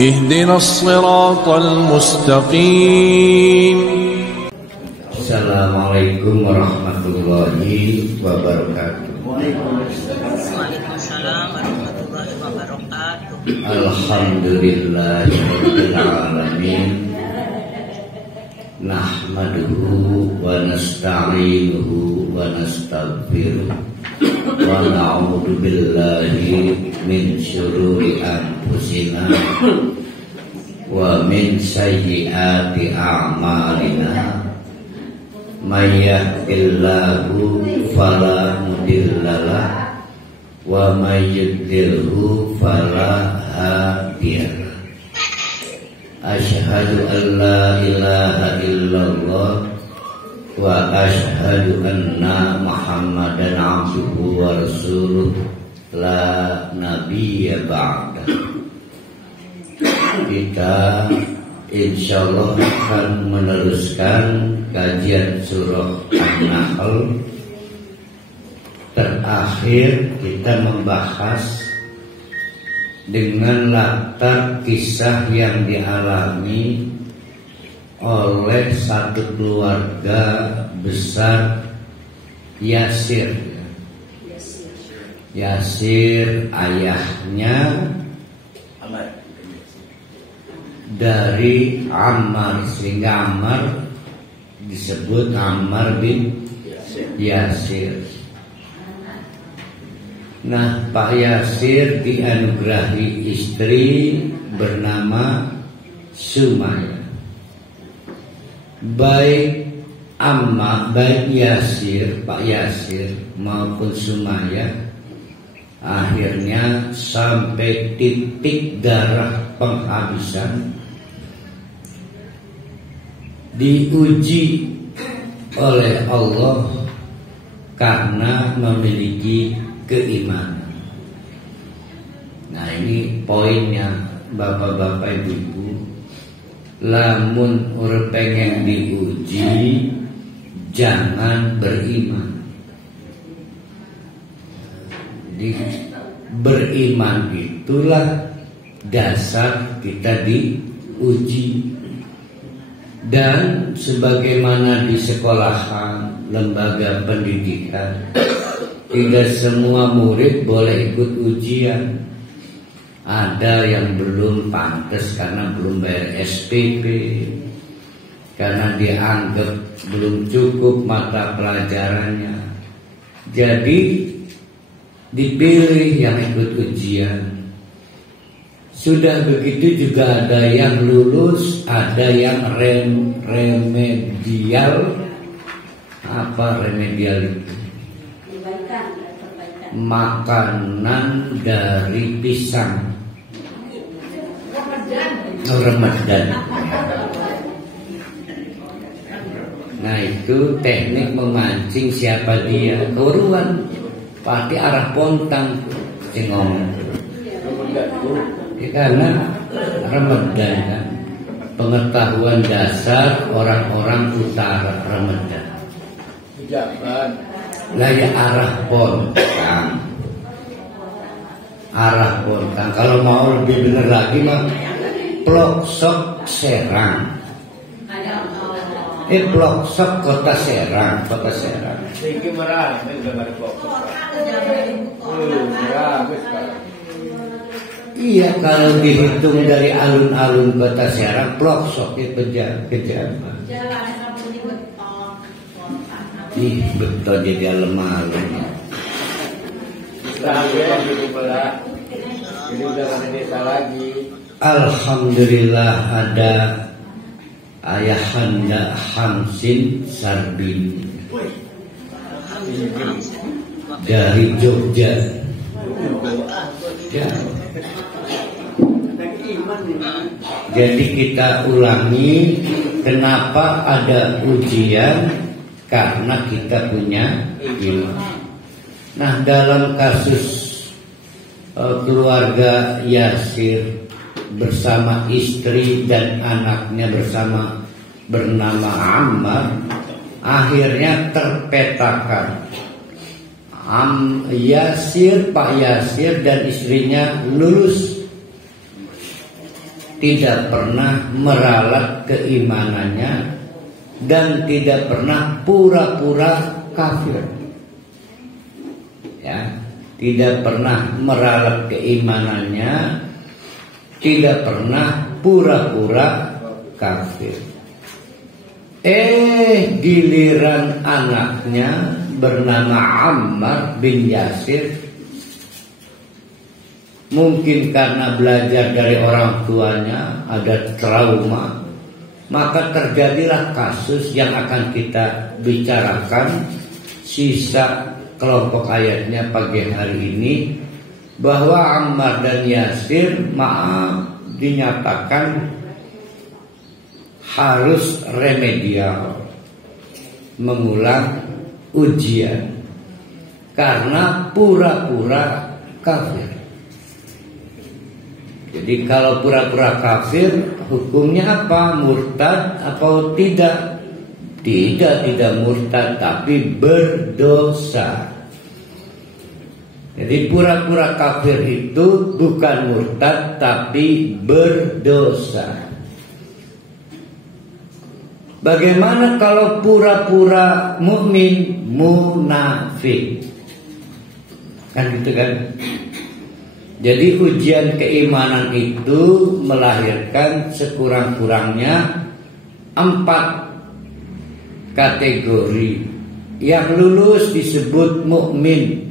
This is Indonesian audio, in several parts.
اهدنا الصراط المستقيم. Assalamualaikum warahmatullahi wabarakatuh. Waalaikumsalam warahmatullahi wabarakatuh. Alhamdulillahirabbil alamin. Nahmaduhu wa nasta'inuhu wa nastaghfiruh wa na'udzu billahi min syururi anfusina wa min sayyiati a'malina. May yahdihillahu fala mudhillalah wa may yudlilhu fala hadiyalah. Asyhadu an la ilaha illallah wa asyhadu anna Muhammadan abduhu wa rasuluh la nabiyya ba'da. Kita insyaallah akan meneruskan kajian surah An-Nahl. Terakhir kita membahas dengan latar kisah yang dialami oleh satu keluarga besar Yasir. Yasir ayahnya dari Ammar, sehingga Ammar disebut Ammar bin Yasir. Nah, Pak Yasir dianugerahi istri bernama Sumayyah. Baik Yasir, Pak Yasir maupun Sumayyah akhirnya sampai titik darah penghabisan, diuji oleh Allah karena memiliki keimanan. Nah, ini poinnya bapak-bapak ibu-ibu. Lamun orang pengen diuji, jangan beriman. Jadi beriman itulah dasar kita diuji. Dan sebagaimana di sekolahan, lembaga pendidikan, tidak semua murid boleh ikut ujian. Ada yang belum pantas karena belum bayar SPP, karena dianggap belum cukup mata pelajarannya. Jadi dipilih yang ikut ujian. Sudah begitu juga ada yang lulus, ada yang remedial. Apa remedial itu? Makanan dari pisang. Ramadan. Nah, itu teknik memancing siapa dia. Keruan pasti arah pontang ngomong. Karena Ramadan kan pengetahuan dasar orang-orang utara Ramadan. Lah ya arah pontang. Arah pontang. Kalau mau lebih benar lagi mah Ploksok Serang. Ploksok Kota Serang, Kota Serang. Iya, kalau dihitung dari alun-alun Kota Serang, Ploksok itu pejabat. Ih, betul jadi alun-alun. Jadi udah ada desa lagi. Alhamdulillah ada Ayahanda Hamsin Sarbini dari Jogja. Ya. Jadi kita ulangi, kenapa ada ujian? Karena kita punya iman. Nah, dalam kasus keluarga Yasir bersama istri dan anaknya bernama Ammar, akhirnya terpetakan. Yasir, Pak Yasir dan istrinya lulus. tidak pernah meralat keimanannya dan tidak pernah pura-pura kafir. Ya, tidak pernah meralat keimanannya, tidak pernah pura-pura kafir. Giliran anaknya bernama Ammar bin Yasir, mungkin karena belajar dari orang tuanya ada trauma, maka terjadilah kasus yang akan kita bicarakan sisa kelompok ayatnya pagi hari ini, bahwa Ammar dan Yasir dinyatakan harus remedial, mengulang ujian karena pura-pura kafir. Jadi kalau pura-pura kafir hukumnya apa? Murtad atau tidak? Tidak murtad, tapi berdosa. Jadi pura-pura kafir itu bukan murtad tapi berdosa. Bagaimana kalau pura-pura mukmin, munafik? Kan gitu kan? Jadi ujian keimanan itu melahirkan sekurang-kurangnya 4 kategori. Yang lulus disebut mukmin.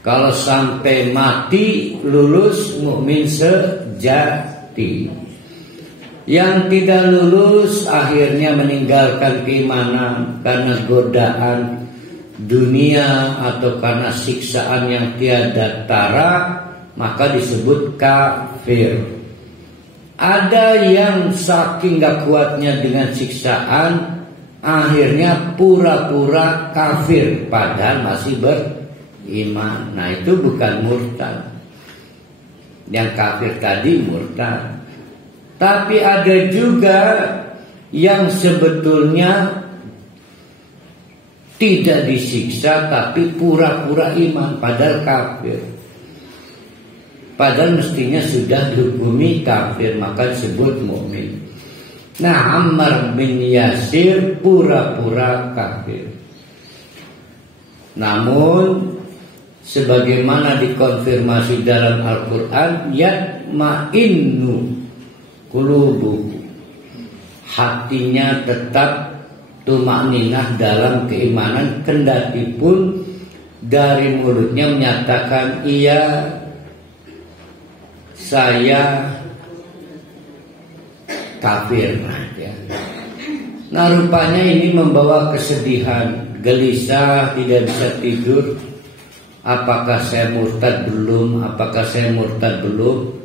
Kalau sampai mati lulus mukmin sejati. Yang tidak lulus akhirnya meninggalkan keimanan karena godaan dunia atau karena siksaan yang tiada tara, maka disebut kafir. Ada yang saking gak kuatnya dengan siksaan, akhirnya pura-pura kafir padahal masih beriman. Nah, itu bukan murtad. Yang kafir tadi murtad. Tapi ada juga yang sebetulnya tidak disiksa tapi pura-pura iman padahal kafir. Padahal mestinya sudah dihukumi kafir, maka disebut mukmin. Nah, Ammar bin Yasir pura-pura kafir. Namun sebagaimana dikonfirmasi dalam Al-Qur'an, yatma'innu qulubuh, hatinya tetap tumakninah dalam keimanan, kendati pun dari mulutnya menyatakan iya saya kafir. Nah, rupanya ini membawa kesedihan, gelisah, tidak bisa tidur. Apakah saya murtad belum? Apakah saya murtad belum?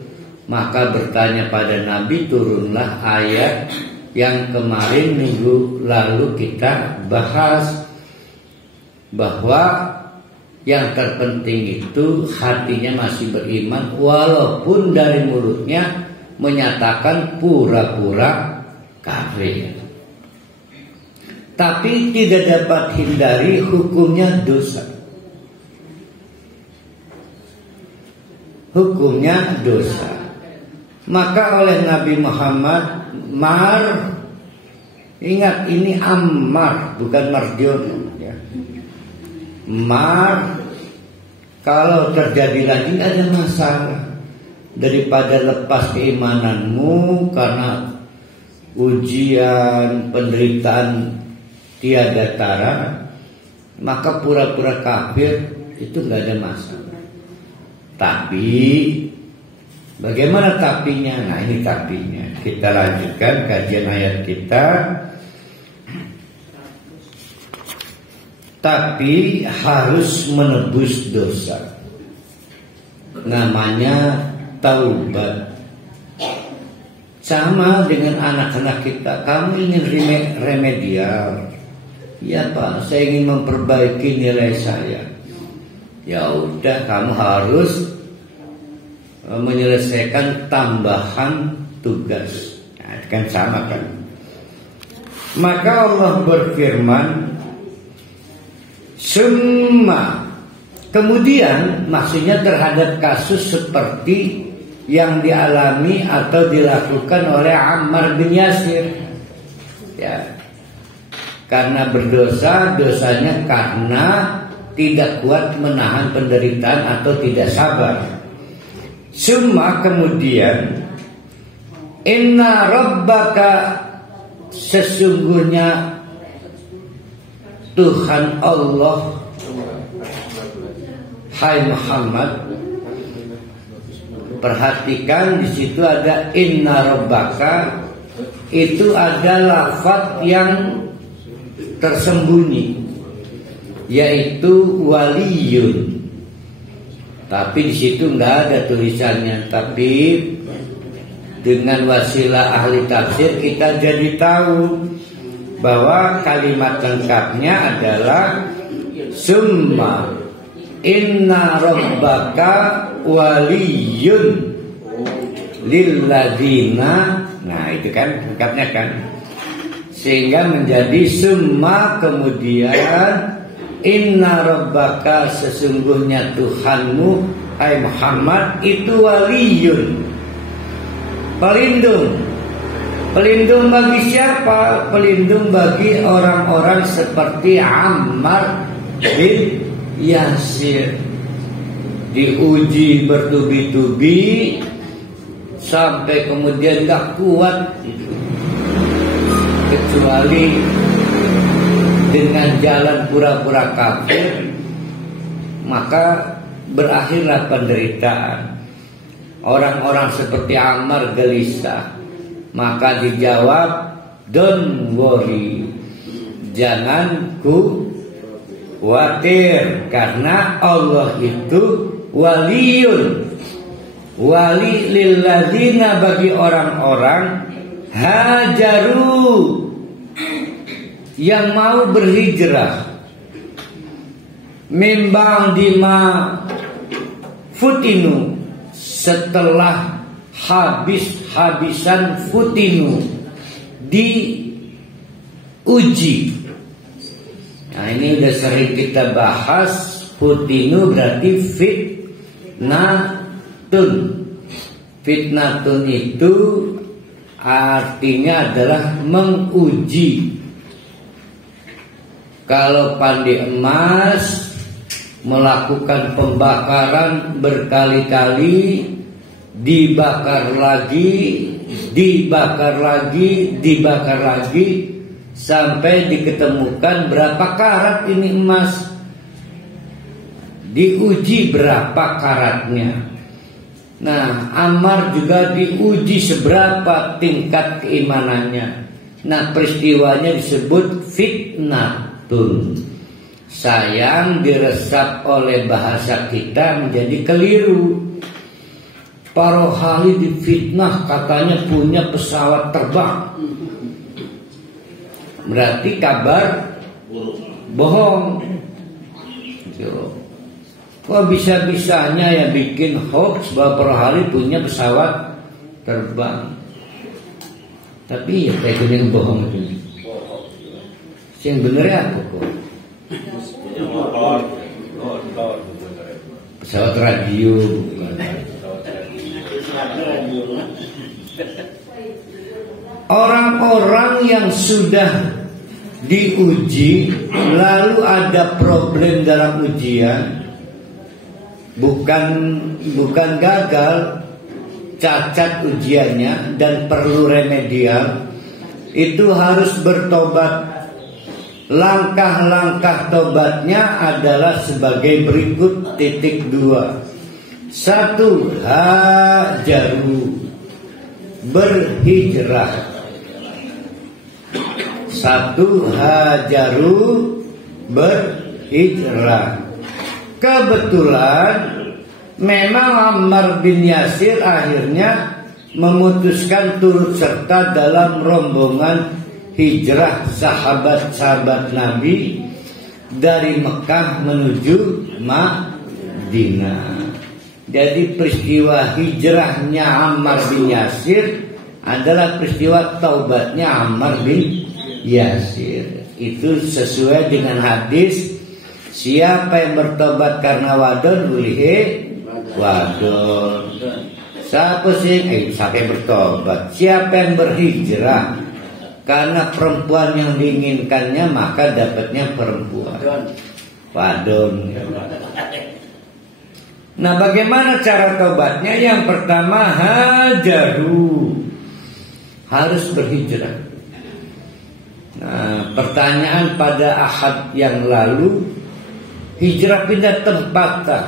Maka bertanya pada Nabi, turunlah ayat yang kemarin minggu lalu kita bahas, bahwa yang terpenting itu hatinya masih beriman walaupun dari mulutnya menyatakan pura-pura kafir. Tapi tidak dapat hindari hukumnya dosa. Hukumnya dosa. Maka oleh Nabi Muhammad, ingat ini Ammar bukan Mardiono ya. Kalau terjadi lagi ada masalah, daripada lepas keimananmu karena ujian penderitaan tiada tara, maka pura-pura kafir itu nggak ada masalah. Tapi bagaimana tapinya? Nah, ini tapinya. Kita lanjutkan kajian ayat kita. Tapi harus menebus dosa. Namanya taubat. Sama dengan anak-anak kita. Kamu ingin remedial. Ya Pak, saya ingin memperbaiki nilai saya. Ya udah, kamu harus menyelesaikan tambahan tugas. Nah, itu kan sama kan. Maka Allah berfirman, kemudian maksudnya terhadap kasus seperti yang dialami atau dilakukan oleh Ammar bin Yasir. Ya. Karena berdosa, dosanya karena tidak kuat menahan penderitaan atau tidak sabar. Summa kemudian inna rabbaka, sesungguhnya Tuhan Allah, hai Muhammad, perhatikan di situ ada inna rabbaka, itu ada lafaz yang tersembunyi, yaitu waliyun. Tapi di situ nggak ada tulisannya, tapi dengan wasilah ahli tafsir kita jadi tahu bahwa kalimat lengkapnya adalah summa inna rabbaka waliyun lilladzina. Nah itu kan lengkapnya kan, sehingga menjadi summa kemudian inna rabbaka, sesungguhnya Tuhanmu hai Muhammad itu waliyun, pelindung. Pelindung bagi siapa? Pelindung bagi orang-orang seperti Ammar bin Yasir. Diuji bertubi-tubi sampai kemudian gak kuat, kecuali dengan jalan pura-pura kafir, maka berakhirlah penderitaan. Orang-orang seperti Ammar gelisah, maka dijawab, don't worry, jangan khawatir, karena Allah itu waliyun, wali lilladzina, bagi orang-orang hajaru, yang mau berhijrah, min ba'di ma futinu, setelah habis-habisan futinu, diuji. Nah ini udah sering kita bahas. Futinu berarti fitnatun. Fitnatun itu artinya adalah menguji. Kalau pandai emas melakukan pembakaran berkali-kali, dibakar lagi, sampai diketemukan berapa karat ini emas, diuji berapa karatnya. Nah, Ammar juga diuji seberapa tingkat keimanannya. Nah, peristiwanya disebut fitnatun. Sayang diresap oleh bahasa kita menjadi keliru. Parohali difitnah, katanya punya pesawat terbang. Berarti kabar bohong. Kok bisa-bisanya ya bikin hoax bahwa Parohali punya pesawat terbang. Tapi ya kayak gini bohong itu. Yang benernya apa kok? Pesawat radio bukan. Orang-orang yang sudah diuji lalu ada problem dalam ujian, bukan gagal, cacat ujiannya dan perlu remedial, itu harus bertobat. Langkah-langkah tobatnya adalah sebagai berikut. 2. 1. Hajaru, berhijrah. 1. Hajaru, berhijrah. Kebetulan memang Ammar bin Yasir akhirnya memutuskan turut serta dalam rombongan hijrah sahabat-sahabat Nabi dari Mekah menuju Madinah. Jadi peristiwa hijrahnya Ammar bin Yasir adalah peristiwa taubatnya Ammar bin Yasir. Itu sesuai dengan hadis, siapa yang bertobat karena wadon ulihi wadon. Siapa yang bertobat? Siapa yang berhijrah? Karena perempuan yang diinginkannya maka dapatnya perempuan. Wadon. Nah, bagaimana cara tobatnya? Yang pertama, hajaru, harus berhijrah. Nah, pertanyaan pada ahad yang lalu, hijrah pindah tempat tak?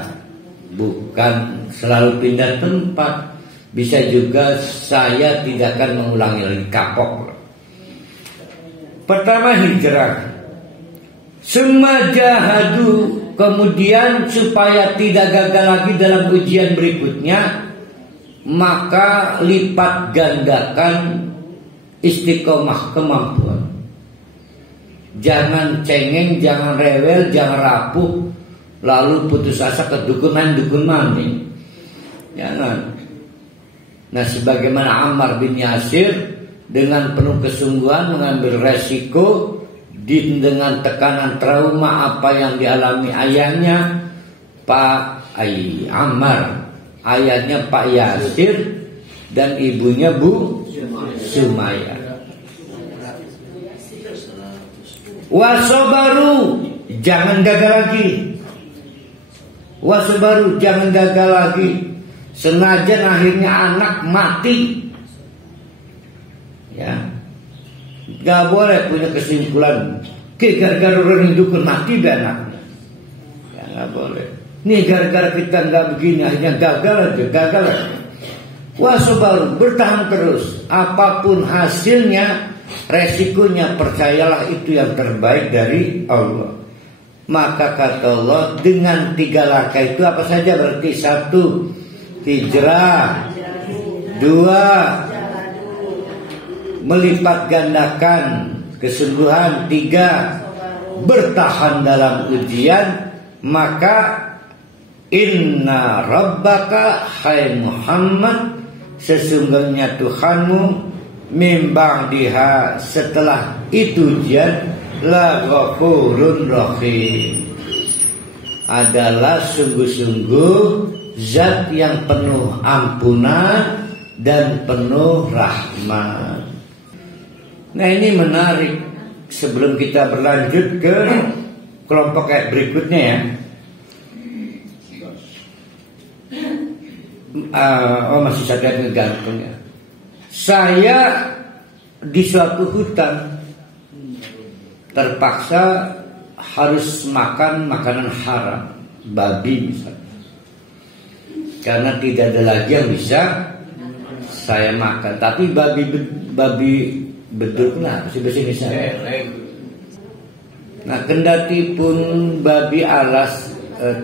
Bukan selalu pindah tempat. Bisa juga saya tidak akan mengulangi lagi, kapok. Pertama hijrah, summa jahadu, kemudian supaya tidak gagal lagi dalam ujian berikutnya, maka lipat gandakan istiqomah, kemampuan. Jangan cengeng, jangan rewel, jangan rapuh, lalu putus asa ke dukun mani. Jangan. Nah, sebagaimana Ammar bin Yasir dengan penuh kesungguhan mengambil resiko dengan tekanan trauma apa yang dialami ayahnya Pak Ammar, ayahnya Pak Yasir dan ibunya Bu Sumayyah. Wasobaru, jangan gagal lagi. Wasobaru, jangan gagal lagi. Senajan akhirnya anak mati, ya, gak boleh punya kesimpulan gara-gara orang dukun mati dan anaknya, ya gak boleh. Nih gara-gara kita gak begini akhirnya gagal aja. Wasobaru, bertahan terus. Apapun hasilnya, resikonya, percayalah itu yang terbaik dari Allah. Maka kata Allah, dengan 3 langkah itu apa saja berarti? 1, hijrah. 2, melipat gandakan kesungguhan. 3, bertahan dalam ujian. Maka inna rabbaka hai Muhammad, sesungguhnya Tuhanmu mimbang diha, setelah itu ujian, la ghafurun rahim, adalah sungguh-sungguh zat yang penuh ampunan dan penuh rahmat. Nah, ini menarik. Sebelum kita berlanjut ke kelompok ayat berikutnya ya. Masih sadar ngegantung ya. Saya di suatu hutan terpaksa harus makan makanan haram, babi misalnya. Karena tidak ada lagi yang bisa saya makan. Tapi babi beduk lah, bahasa Indonesia. Nah, kendati pun babi alas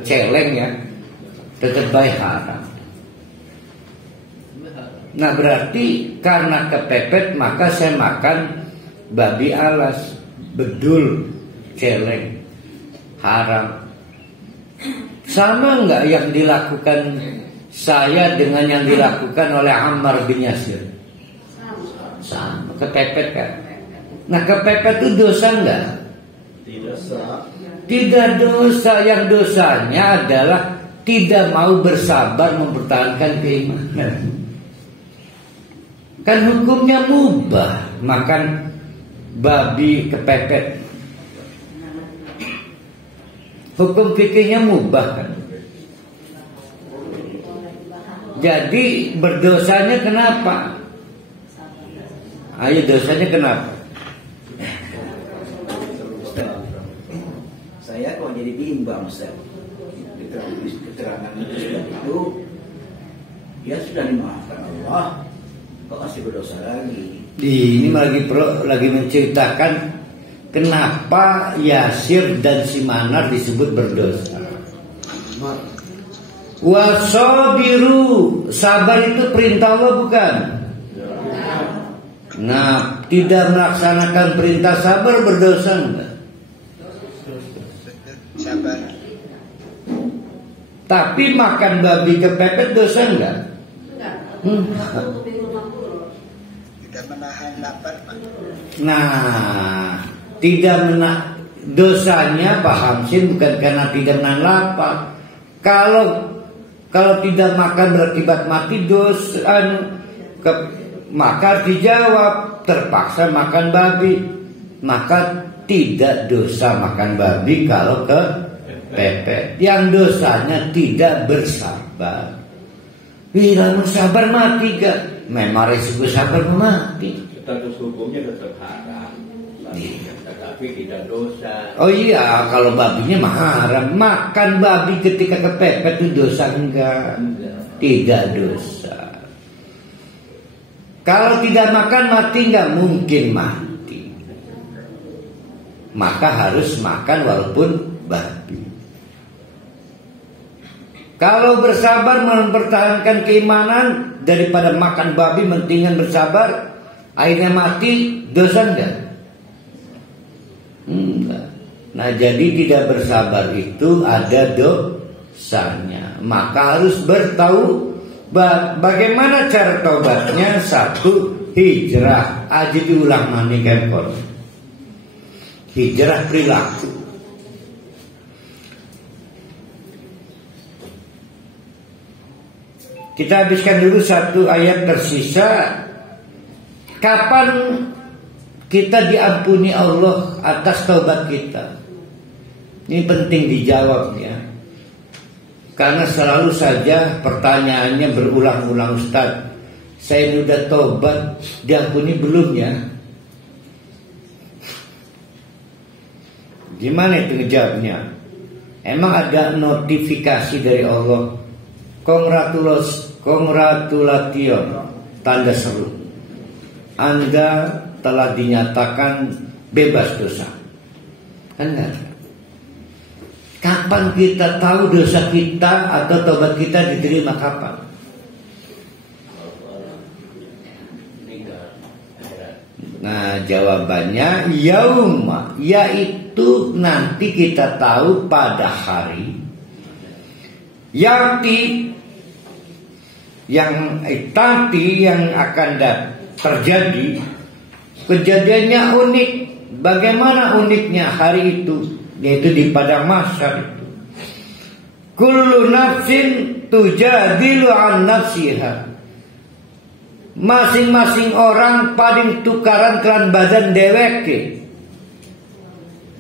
celeng ya, tetap baik haram. Nah, berarti karena kepepet maka saya makan babi alas, bedul, celeng, haram. Sama enggak yang dilakukan saya dengan yang dilakukan oleh Ammar bin Yasir? Sama, kepepet kan. Nah, kepepet itu dosa enggak? Tidak dosa. Yang dosanya adalah tidak mau bersabar mempertahankan keimanan. Kan hukumnya mubah makan babi kepepet. Hukum fikihnya mubah kan. Jadi berdosanya kenapa? Ayo, dosanya kenapa? Saya kok jadi bimbang, Ustaz. Keterangan itu dia sudah dimaafkan Allah, kok masih berdosa lagi? Ini lagi menceritakan kenapa Yasir dan Simanar disebut berdosa. Wasobiru, sabar itu perintah Allah bukan? Nah, tidak melaksanakan perintah sabar berdosa enggak? Sabar. Tapi makan babi kepepet dosa enggak? Tidak menahan lapar, Pak. Nah, tidak dosanya Pak Hamsin bukan karena tidak menahan lapar. Kalau tidak makan berakibat mati maka dijawab terpaksa makan babi. Maka tidak dosa makan babi kalau kepepet. Yang dosanya tidak bersabar. Bila sabar mati gak? Memang resiko sabar mati. Status hukumnya tetap haram, tetapi tidak dosa. Oh iya, kalau babinya mah haram. Makan babi ketika kepepet itu dosa enggak? Tidak dosa. Kalau tidak makan mati enggak? Mungkin mati. Maka harus makan walaupun babi. Kalau bersabar mempertahankan keimanan daripada makan babi, mendingan bersabar. Akhirnya mati, dosa enggak? Enggak. Nah, jadi tidak bersabar itu ada dosanya. Maka harus bertaubat. Bagaimana cara taubatnya? 1, hijrah. Aja diulang mani kempon. Hijrah perilaku. Kita habiskan dulu 1 ayat tersisa. Kapan kita diampuni Allah atas taubat kita? Ini penting dijawab ya. Karena selalu saja pertanyaannya berulang-ulang, Ustaz, saya sudah taubat, diampuni belum ya? Gimana itu ngejawabnya? Emang ada notifikasi dari Allah, congratulation, tanda seru, Anda telah dinyatakan bebas dosa. Enggak. Kapan kita tahu dosa kita atau taubat kita diterima kapan? Nah, jawabannya yauma, yaitu nanti kita tahu pada hari yang akan terjadi. Kejadiannya unik. Bagaimana uniknya hari itu? Yaitu di padang mahsyar itu. Kullu nafsin tujadilu an nafsiha. Masing-masing orang paling tukaran kelan badan deweke.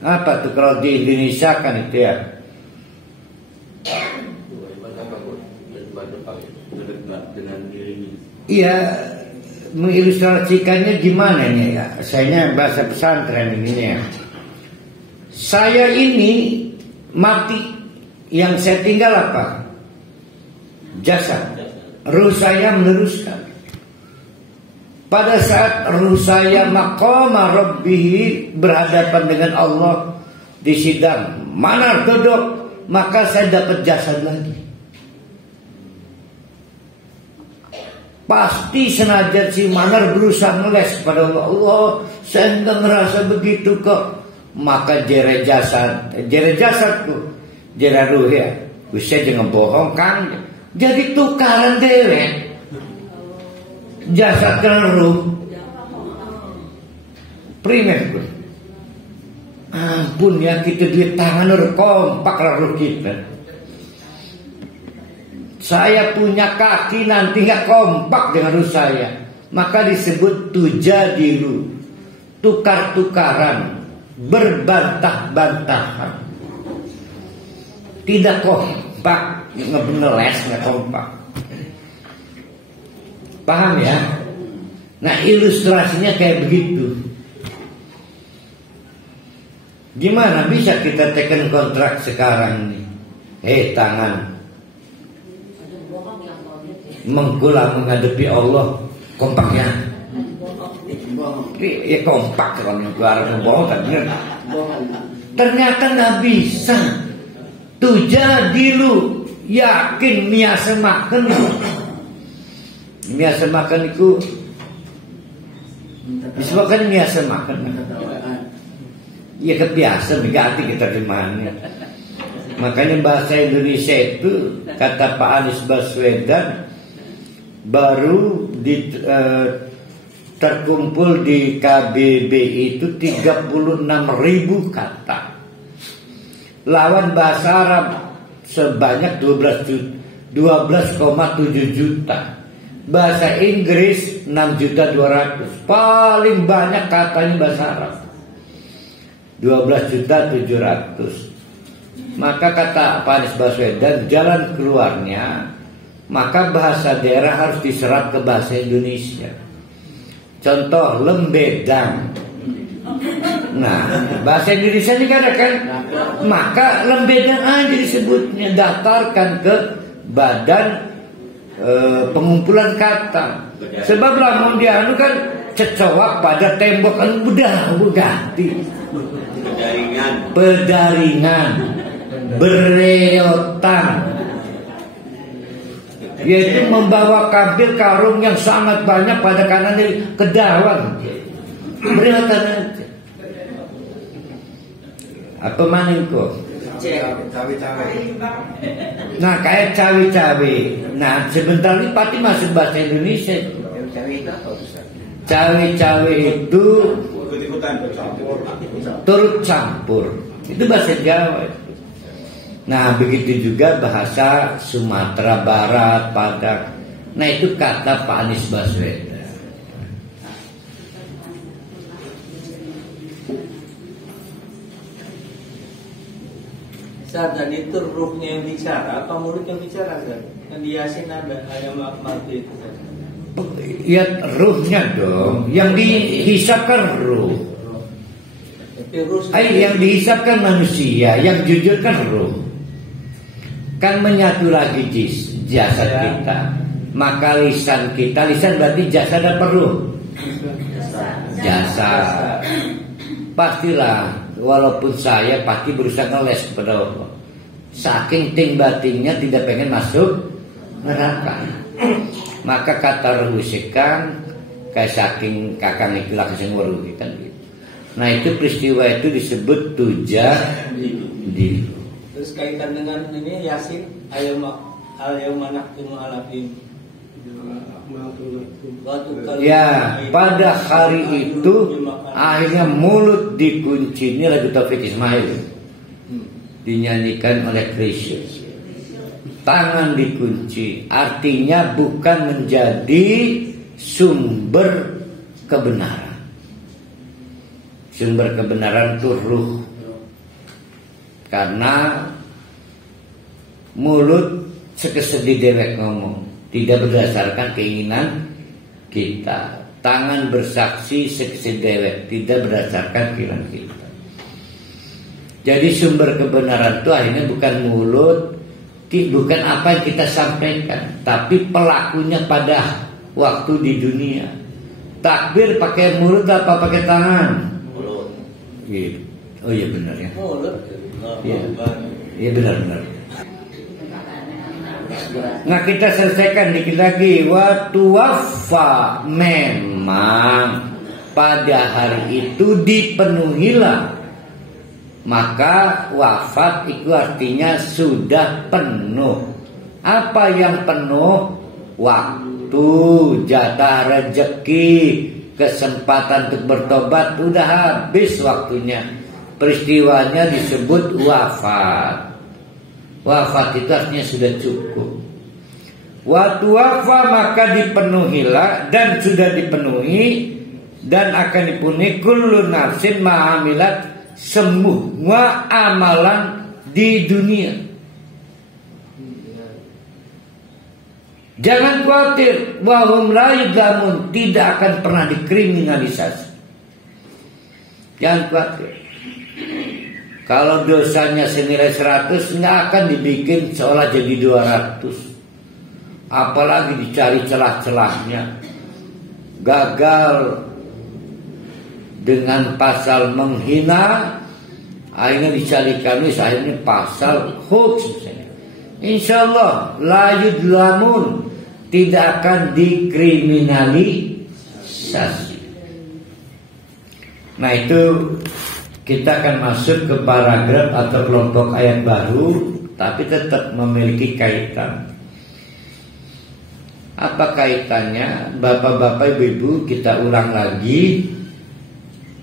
Apa tuh kalau di Indonesia kan itu ya? Iya, mengilustrasikannya gimana nih ya? Saya bahasa pesantren ini ya. Saya ini mati, yang saya tinggal apa? Jasad. Ruh saya meneruskan. Pada saat ruh saya maqama rabbih, berhadapan dengan Allah di sidang manar duduk, maka saya dapat jasad lagi. Pasti senajan si manar berusaha meles pada Allah, Allah saya enggak ngerasa begitu kok. Maka jere jasadku, jere ruh ya, bisa jangan bohong kan? Jadi tukaran dewek. Jasad dan ruh primer. Ampun ya, kita di tangan kompak ruh kita. Saya punya kaki nanti gak kompak dengan ruh saya, maka disebut tujadilu, tukar-tukaran, berbantah-bantahan. Tidak kompak, nggak beneles, nggak kompak. Paham ya? Nah, ilustrasinya kayak begitu. Gimana bisa kita tekan kontrak sekarang nih? Tangan menggulang menghadapi Allah, kompak ya? Ya kompak kalau yang bohong kan? Ternyata nggak bisa. Tujadilu, yakin miasa makan. Biasa makan itu disebabkan biasa makan. Ya kebiasa berganti kita dimana. Makanya bahasa Indonesia itu kata Pak Anies Baswedan baru terkumpul di KBBI itu 36.000 kata. Lawan bahasa Arab sebanyak 12 12,7 juta. Bahasa Inggris 6.200.000. Paling banyak katanya bahasa Arab 12.700.000. Maka kata Pak Anies Baswedan, jalan keluarnya maka bahasa daerah harus diserap ke bahasa Indonesia. Contoh lembedang. Nah, bahasa Indonesia ini kan maka lembedang aja disebutnya, daftarkan ke Badan Pengumpulan Kata. Sebab lamun dia kan cecowak pada tembok kan udah ganti. Pedaringan, bereotan, yaitu membawa kabel karung yang sangat banyak pada kanan dari kedawan. Bereotan aja. Apa maning kok? Nah, kayak cawe-cawe. Nah, sebentar ini pasti masuk bahasa Indonesia. Cawe-cawe itu turut campur. Itu bahasa Jawa. Nah, begitu juga bahasa Sumatera Barat, Padang. Nah, itu kata Pak Anies Baswedan. Dan itu ruhnya yang bicara, apa mulut yang bicara kan? Yang di Yasin ada ayam mati itu kan? Ya ruhnya dong, yang dihisapkan ruh. Yang dihisapkan manusia, yang jujur kan ruh. Kan menyatu lagi jasad kita. Maka lisan kita, lisan berarti jasad apa ruh? Jasad. Pastilah. Walaupun saya pasti berusaha ngeles kepada Allah, saking ting batinnya tidak pengen masuk neraka. Maka kata rusikan kayak saking kakang itulah kesengguru kan gitu. Nah, itu peristiwa itu disebut tuja di. Terus kaitan dengan ini Yasin al-yawmanahtimu alafim. Ya, pada hari itu akhirnya mulut dikunci. Ini lagu Taufik Ismail dinyanyikan oleh Krisya. Tangan dikunci, artinya bukan menjadi sumber kebenaran. Sumber kebenaran itu ruh. Karena mulut sekesedih dewek ngomong, tidak berdasarkan keinginan kita. Tangan bersaksi seksedewek, tidak berdasarkan keinginan kita. Jadi sumber kebenaran itu akhirnya bukan mulut, bukan apa yang kita sampaikan, tapi pelakunya pada waktu di dunia. Takbir pakai mulut apa pakai tangan? Mulut. Iya. Oh iya benar ya. Mulut. Iya. Iya benar. Nah, kita selesaikan dikit lagi. Waktu wafa, memang pada hari itu dipenuhilah. Maka wafat itu artinya sudah penuh. Apa yang penuh? Waktu, jatah rezeki, kesempatan untuk bertobat udah habis waktunya. Peristiwanya disebut wafat. Wafat itu artinya sudah cukup. Waktu wafat maka dipenuhilah, dan sudah dipenuhi, dan akan dipenuhi kullu nafsin ma'amilat, semua amalan di dunia. Jangan khawatir, wahum la yudlamun, tidak akan pernah dikriminalisasi. Jangan khawatir. Kalau dosanya senilai 100, nggak akan dibikin seolah jadi 200. Apalagi dicari celah-celahnya. Gagal dengan pasal menghina, akhirnya dicarikan akhirnya pasal hoax misalnya. Insyaallah la yudlamun, tidak akan dikriminalisasi. Nah, itu kita akan masuk ke paragraf atau kelompok ayat baru, tapi tetap memiliki kaitan. Apa kaitannya? Bapak-bapak, ibu-ibu, kita ulang lagi.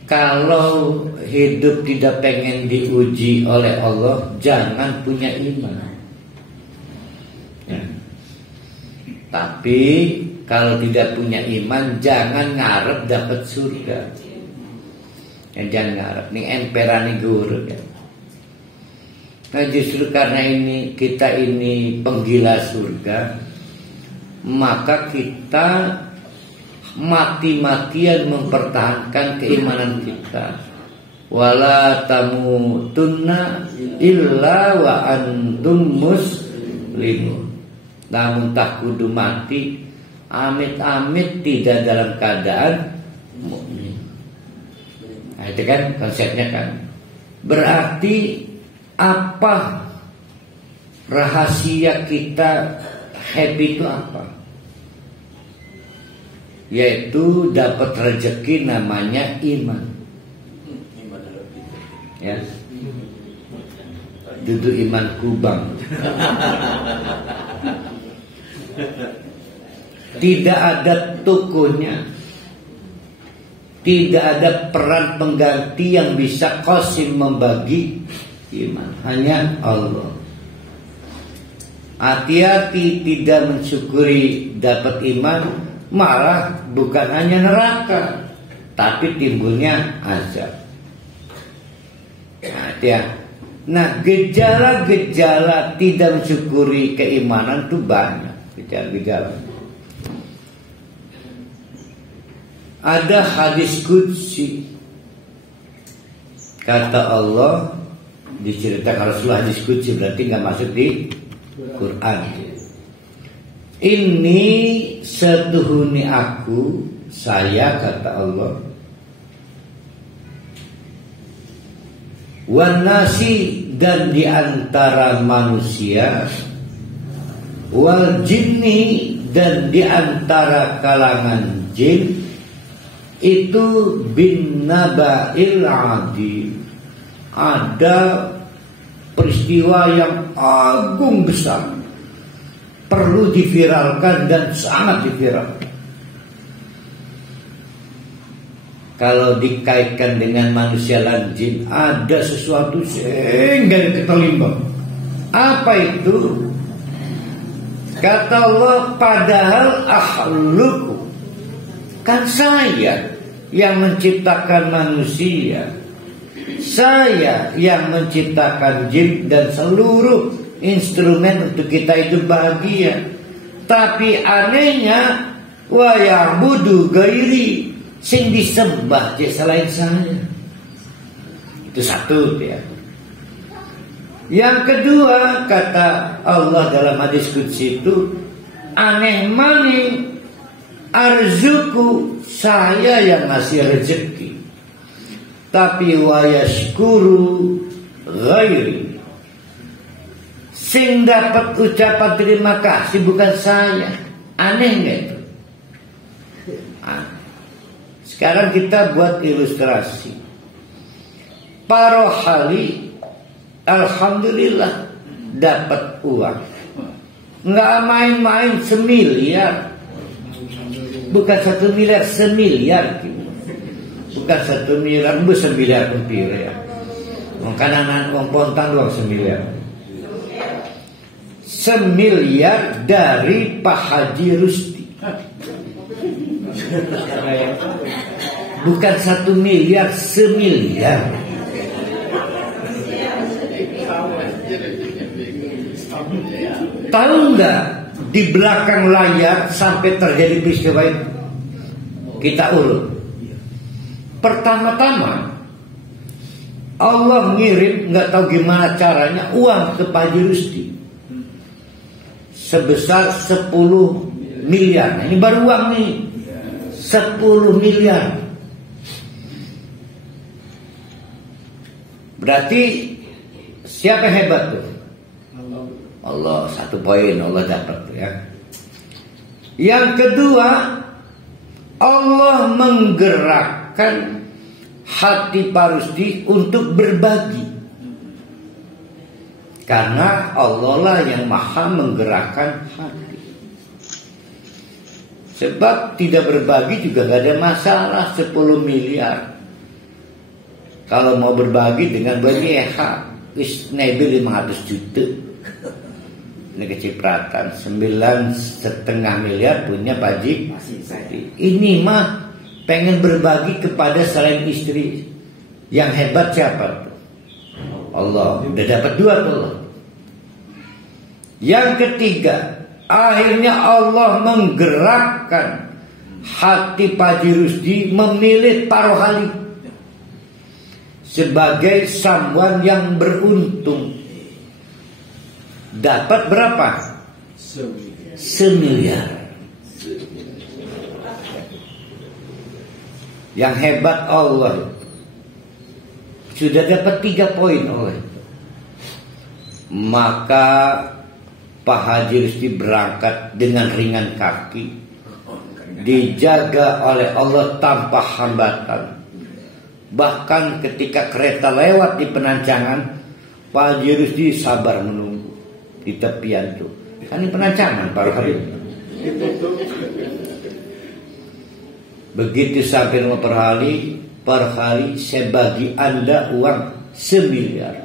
Kalau hidup tidak pengen diuji oleh Allah, jangan punya iman. Ya. Tapi kalau tidak punya iman, jangan ngarep dapat surga. Jangan ngarep. Ini emperani guru kan. Nah justru karena ini kita ini penggila surga, maka kita mati-matian mempertahankan keimanan kita. Wala tamutunna illa wa antum muslimun. Namun tak kudu mati, amit-amit tidak dalam keadaan mukmin. Nah itu kan konsepnya kan. Berarti apa rahasia kita happy itu apa? Yaitu dapat rezeki namanya iman. Ya. Duduk iman kubang. Tidak ada tokonya, tidak ada peran pengganti yang bisa qasim membagi iman, hanya Allah. Hati-hati tidak mensyukuri dapat iman, malah bukan hanya neraka, tapi timbulnya azab. Nah, gejala-gejala tidak mensyukuri keimanan itu banyak. Gejala-gejala. Ada hadis qudsi, kata Allah, diceritakan Rasulullah, hadis qudsi berarti nggak masuk di Quran. Ini setuhuni aku, saya, kata Allah, wan nasi, dan di antara manusia, wal jinni, dan di antara kalangan jin, itu bin naba'il adi, ada peristiwa yang agung besar, perlu diviralkan dan sangat diviralkan. Kalau dikaitkan dengan manusia dan jin, ada sesuatu sehingga ketelimbang. Apa itu? Kata Allah, padahal akhluku, kan saya yang menciptakan manusia, saya yang menciptakan jin dan seluruh instrumen untuk kita itu bahagia. Tapi anehnya, wa ya'budu ghairi, sing disembah selain saya. Itu satu ya. Yang kedua, kata Allah dalam hadis qudsi itu, aneh maning arzuku, saya yang ngasih rezeki, tapi wa yashkuru ghairi, sing dapat ucapan terima kasih bukan saya. Aneh nggak itu? Sekarang kita buat ilustrasi. Parohali, alhamdulillah dapat uang. Nggak main-main, semiliar. Bukan 1 miliar, semiliar. Bukan 1 miliar, bu 9 miliar kempira ya. Makanan uang pontan uang 9 miliar. 1 miliar dari Pak Haji Rusti. Bukan 1 miliar, semiliar. Tahu nggak di belakang layar sampai terjadi peristiwa itu? Kita urut. Pertama-tama Allah ngirim, nggak tahu gimana caranya, uang ke Pak Haji Rusti sebesar 10 miliar. Ini baru uang nih, 10 miliar. Berarti siapa yang hebat tuh? Allah. 1 poin Allah dapat ya. Yang kedua, Allah menggerakkan hati Pak Rusdi untuk berbagi. Karena Allah lah yang maha menggerakkan hati. Sebab tidak berbagi juga gak ada masalah. 10 miliar kalau mau berbagi dengan banyak wis nebil 500 juta. Ini kecipratan 9,5 miliar punya Pak Haji. Masih saya. Ini mah pengen berbagi kepada selain istri. Yang hebat siapa? Allah. Udah dapat 2 tuh. Yang ketiga, akhirnya Allah menggerakkan hati Pak Haji Rusdi memilih Pak Rohali sebagai someone yang beruntung. Dapat berapa? 1 miliar. Yang hebat Allah. Sudah dapat 3 poin oleh. Maka Pak Haji Rusdi berangkat dengan ringan kaki, dijaga oleh Allah tanpa hambatan. Bahkan ketika kereta lewat di penancangan, Pak Haji Rusdi sabar menunggu di tepian tuh. Kan ini penancangan Pak Rohali. Begitu sampai rumah Pak Rohali, saya bagi Anda uang 1 miliar.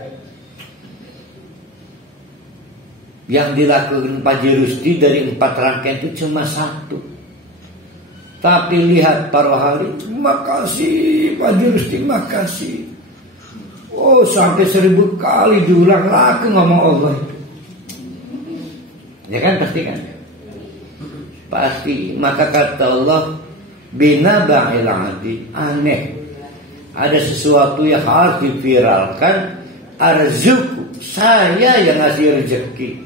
Yang dilakukan Pak Haji Rusdi dari 4 rangkaian itu cuma 1. Tapi lihat Pak Rohali, makasih Pak Haji Rusdi, makasih. Oh, sampai 1000 kali diulang lagi ngomong Allah. Ya kan, pasti kan? Pasti. Maka kata Allah, bina ba'il adi, aneh. Ada sesuatu yang harus diviralkan. Arzuku, saya yang ngasih rezeki.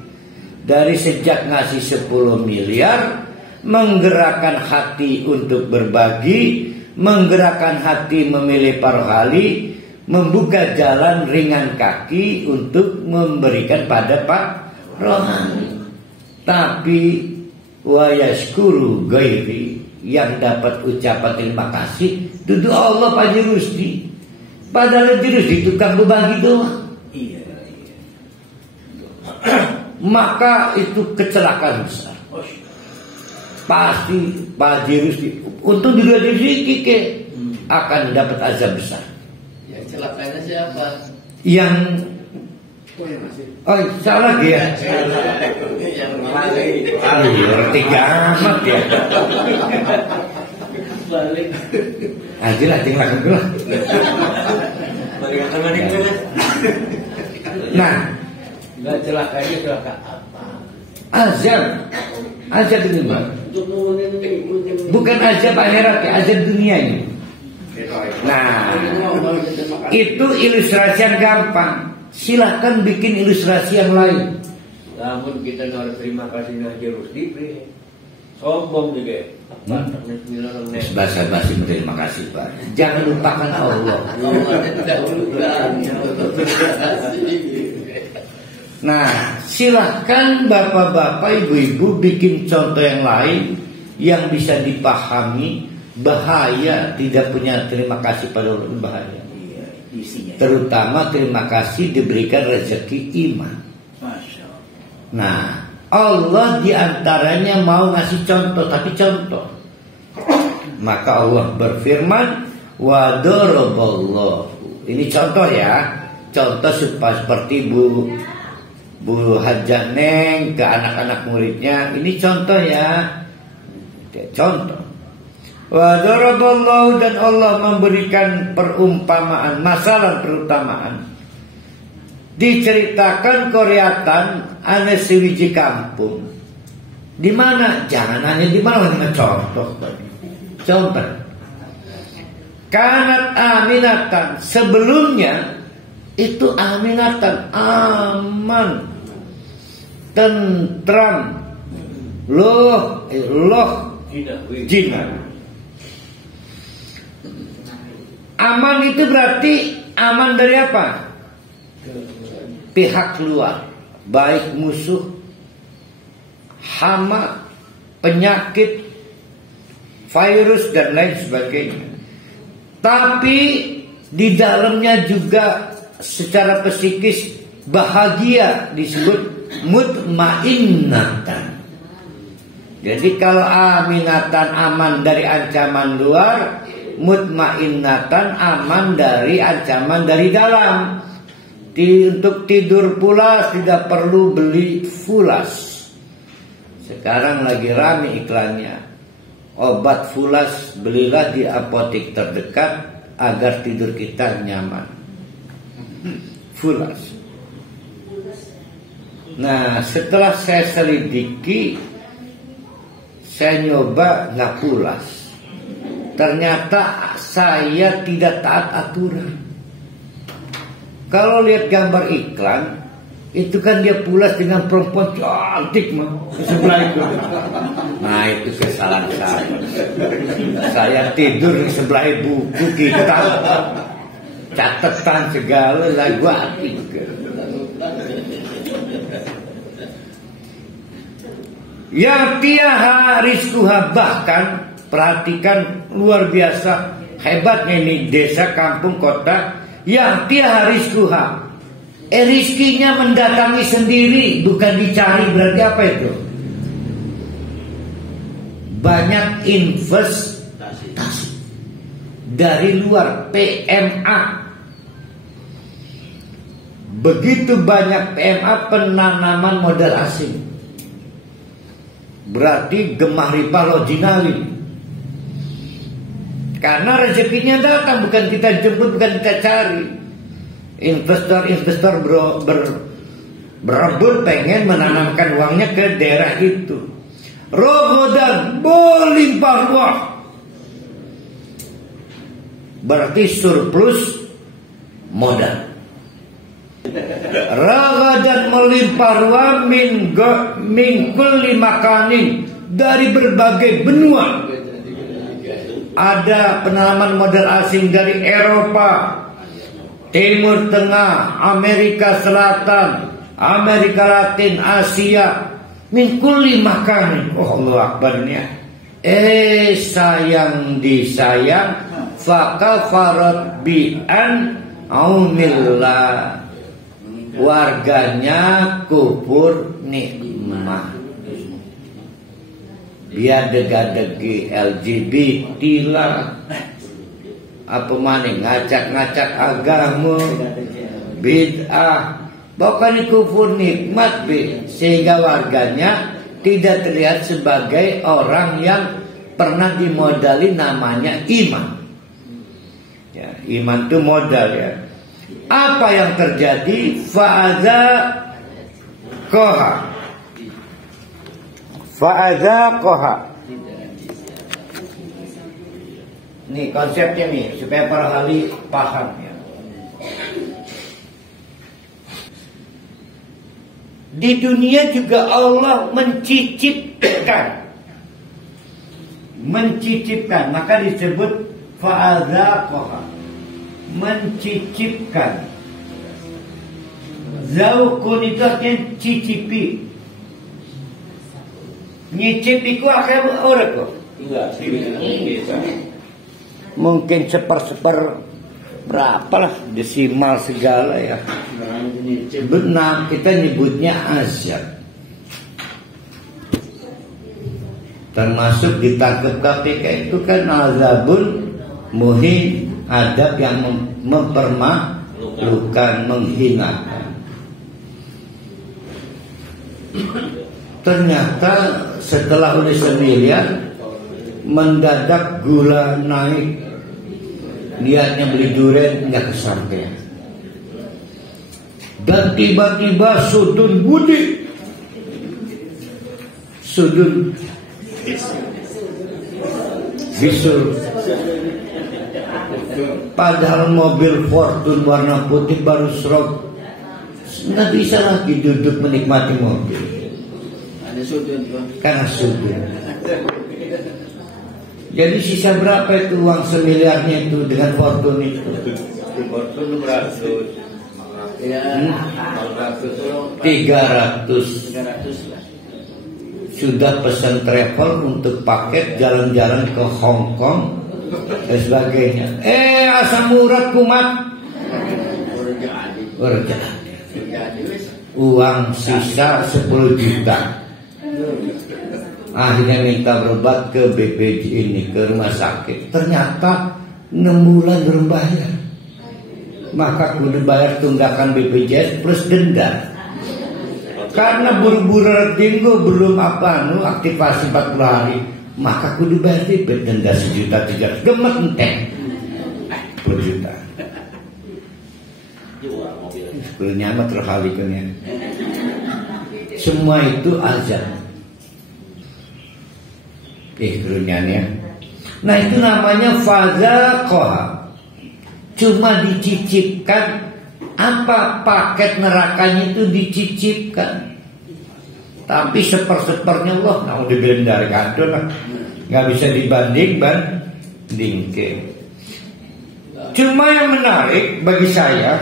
Dari sejak ngasih 10 miliar, menggerakkan hati untuk berbagi, menggerakkan hati memilih Pak Rohali, membuka jalan ringan kaki untuk memberikan pada Pak Rohali. Tapi wa yashkuru ghairi, yang dapat ucapan terima kasih duduk Allah Pak Haji Rusdi. Padahal Haji Rusdi tukang berbagi doang. Iya. Maka itu kecelakaan besar. Pasti Pak Haji Rusdi untung di 2 rezeki akan dapat azab besar. Yang celakanya siapa? Yang salah lagi ya. Yang lagi. Ngerti amat ya. Balik. Aja lah tinggal dulu. Balik teman itu Mas. Nah, Enggak celakanya celaka apa? azab ini Bang. Bukan azab akhirat ya, azab dunia ini. Nah, itu ilustrasi yang gampang. Silahkan bikin ilustrasi yang lain. Namun kita harus terima kasih Haji Rusdi, sombong juga. Basa-basi terima kasih Pak. Jangan lupakan Allah. Nah, silahkan bapak-bapak, ibu-ibu bikin contoh yang lain yang bisa dipahami. Bahaya tidak punya terima kasih pada Allah, bahaya. Terutama terima kasih diberikan rezeki iman. Nah, Allah diantaranya mau ngasih contoh, tapi contoh. Maka Allah berfirman, wa daraballahu. Ini contoh ya, contoh seperti Bu Hajah Neng ke anak-anak muridnya. Ini contoh ya, contoh. Wa daraballahu, dan Allah memberikan perumpamaan, masalah perumpamaan. Diceritakan Koreatan ane siwiji kampung. Di mana? Jangan hanya di mana, hanya contoh. Contoh. Kanat aminatan, sebelumnya itu aminatan, aman, tentram, loh jinak. Aman itu berarti aman dari apa? Pihak luar, baik musuh, hama, penyakit, virus dan lain sebagainya. Tapi di dalamnya juga secara psikis bahagia, disebut mutmainnatan. Jadi kalau aminatan aman dari ancaman luar, mutmainnatan aman dari ancaman dari dalam. Untuk tidur pulas tidak perlu beli fulas. Sekarang lagi rame iklannya. Obat fulas belilah di apotek terdekat agar tidur kita nyaman. Fulas. Nah, setelah saya selidiki, saya nyoba nggak pulas. Ternyata saya tidak taat aturan. Kalau lihat gambar iklan, itu kan dia pulas dengan perempuan cantik mah sebelah itu. Nah, itu kesalahan saya. Saya tidur di sebelah buku kita, catatan segala lagu hati. Yang tiaha rizkuha, bahkan perhatikan luar biasa hebatnya ini desa, kampung, kota. Yang tiaha rizkuha, rizkinya mendatangi sendiri, bukan dicari. Berarti apa itu? Banyak investasi dari luar, PMA. Begitu banyak PMA, penanaman modal asing. Berarti gemah riba lojinawi. Karena rezekinya datang, bukan kita jemput, bukan kita cari. Investor berebut pengen menanamkan uangnya ke daerah itu. Rogodan berlimpah ruah, berarti surplus modal. Ragadan melimpah ruah min kulli makanin, dari berbagai benua. Ada penanaman modal asing dari Eropa, Timur Tengah, Amerika Selatan, Amerika Latin, Asia, min kulli makanin. Oh, Allah Akbarnya. Sayang disayang, fakafarat bi'an aumillah, warganya kufur nikmah. Biar dega-degi LGBT lah, apa mana ngacak-ngacak agama, bid'ah, bukan kufur nikmat, sehingga warganya tidak terlihat sebagai orang yang pernah dimodali namanya iman. Ya, iman itu modal ya. Apa yang terjadi? Fa'adha koha. Nih konsepnya nih, supaya para ahli paham ya. Di dunia juga Allah mencicipkan, maka disebut fa'adha koha, mencicipkan. Zaukun itu artinya cicipi. Nyicip itu akhirnya orang kok. Mungkin seper berapa lah, desimal segala ya. Benar, kita nyebutnya azab. Termasuk ditangkap KPK itu kan azabun muhin, adab yang mempermalukan, menghinakan. Ternyata setelah udah semiliar, mendadak gula naik. Niatnya beli durian nggak kesampaian. Dan tiba-tiba sudun budi, sudun bisul. Padahal mobil Fortune warna putih baru serok, nggak bisa lagi duduk menikmati mobil. Karena sudut. Jadi sisa berapa itu uang semiliarnya itu dengan Fortune itu? Fortune 300. 300. Sudah pesan travel untuk paket jalan-jalan ke Hong Kong dan sebagainya. Asam urat kumat. Uang sisa 10 juta. Akhirnya minta berobat ke BPJ ini, ke rumah sakit. Ternyata 6 bulan belum bayar. maka kudu bayar tunggakan BPJS plus denda. Karena buru-buru tinggu belum aktivasi 40 hari, maka kudu bayar denda 1.300.000. Gemet enteng 10 juta. Sebenarnya amat terhalikannya. Semua itu azab. Kerunyanya. Nah itu namanya fadzaqaha. Cuma dicicipkan. Apa paket nerakanya itu dicicipkan. Tapi sepernya Allah mau dibilang dari kantor lah. Gak bisa dibandingkan. Cuma yang menarik bagi saya,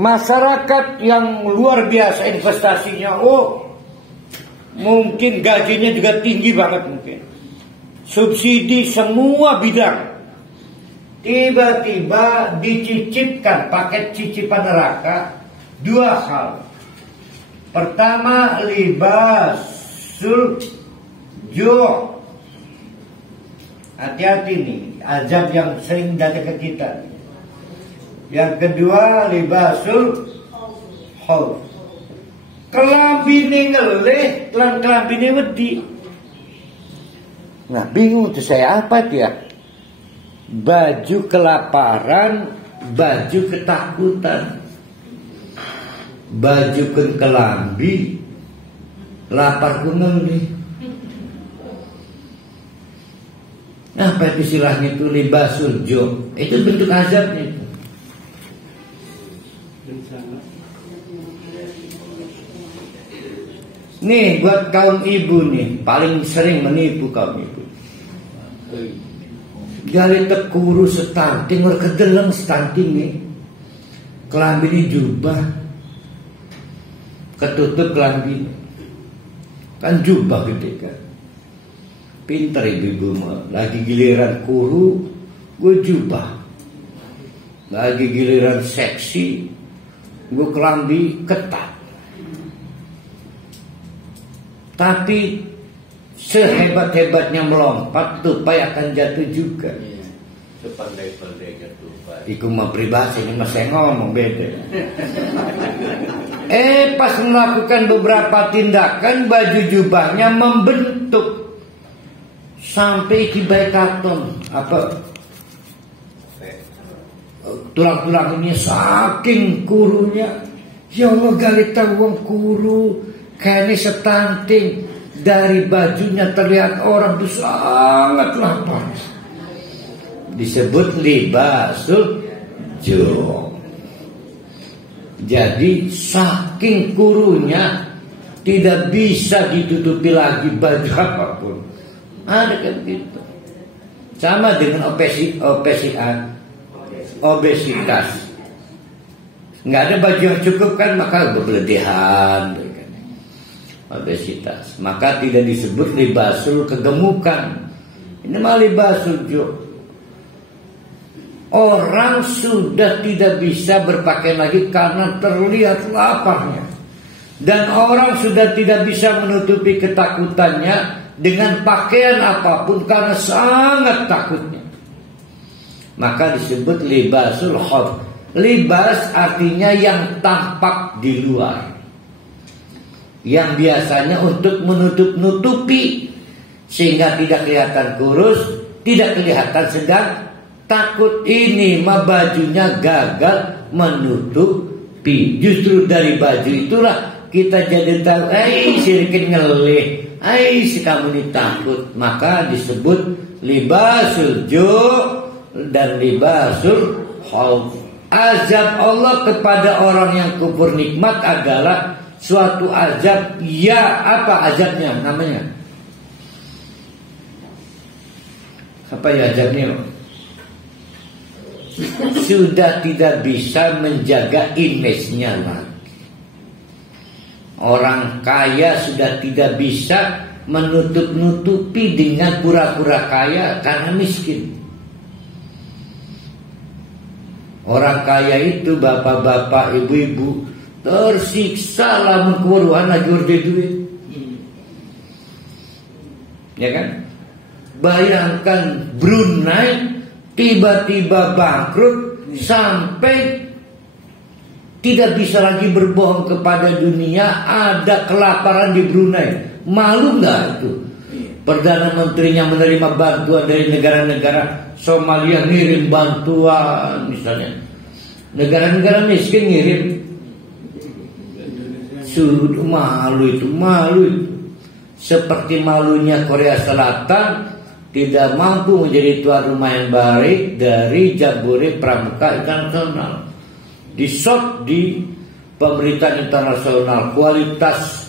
masyarakat yang luar biasa investasinya, mungkin gajinya juga tinggi banget mungkin. Subsidi semua bidang. Tiba-tiba dicicipkan paket cicipan neraka 2 hal. Pertama, libasul ju'. Hati-hati nih, azab yang sering datang ke kita. Yang kedua, libasul khauf. Kelambine ngeleh, kelambine wedi. Nah, bingung tuh saya apa dia? Baju kelaparan, baju ketakutan. Baju kelambi, lapar kuneng. Apa itu istilahnya itu libasul ju'? Itu bentuk azabnya itu. Nih buat kaum ibu nih, paling sering menipu kaum ibu. Gali tekuru setanting, kedeleng setanting nih. Kelambi ini jubah, ketutup kelambi. Kan jubah gede kan. Pinter ibu-ibu mah. Lagi giliran kuru, gue jubah. Lagi giliran seksi, gue kelambi ketat. Tapi sehebat-hebatnya melompat, tupai akan jatuh juga. Sepandai-pandainya tupai. Iku mah pribadi, ini mah saya ngomong beda. Pas melakukan beberapa tindakan, baju jubahnya membentuk sampai kibai katon. Tulang-tulangnya saking kurunya. Ya Allah, gali tawang kuru, kayaknya setanting. Dari bajunya terlihat orang itu sangat lapar. Disebut libasul ju'. Jadi saking kurunya tidak bisa ditutupi lagi baju apapun. Ada kan gitu. Sama dengan obesitas. Nggak ada baju yang cukup kan, maka berlebihan. Obesitas, maka tidak disebut libasul kegemukan. Ini malah libasul ju'. Orang sudah tidak bisa berpakaian lagi karena terlihat laparnya. Dan orang sudah tidak bisa menutupi ketakutannya dengan pakaian apapun karena sangat takutnya. Maka disebut libasul khauf. Libas artinya yang tampak di luar, yang biasanya untuk menutup-nutupi sehingga tidak kelihatan kurus, tidak kelihatan sedang takut. Ini mah bajunya gagal menutupi. Justru dari baju itulah kita jadi tahu, sirikin ngelih, si kamu ini takut. Maka disebut libasul ju' dan libasul khauf. Azab Allah kepada orang yang kufur nikmat adalah suatu azab. Ya, apa azabnya namanya? Apa ya azabnya? Sudah tidak bisa menjaga image-nya lagi. Orang kaya sudah tidak bisa menutup-nutupi dengan pura-pura kaya karena miskin. Orang kaya itu bapak-bapak, ibu-ibu tersiksa lamun kewaruhan lagi urde duit. Ya kan? Bayangkan Brunei tiba-tiba bangkrut sampai tidak bisa lagi berbohong kepada dunia, ada kelaparan di Brunei. Malu nggak itu? Perdana Menterinya menerima bantuan dari negara-negara. Somalia ngirim bantuan misalnya, negara-negara miskin ngirim. Sudah malu itu. Seperti malunya Korea Selatan tidak mampu menjadi tuan rumah yang baik dari Jambore Pramuka Internasional. Disot di pemerintahan internasional, kualitas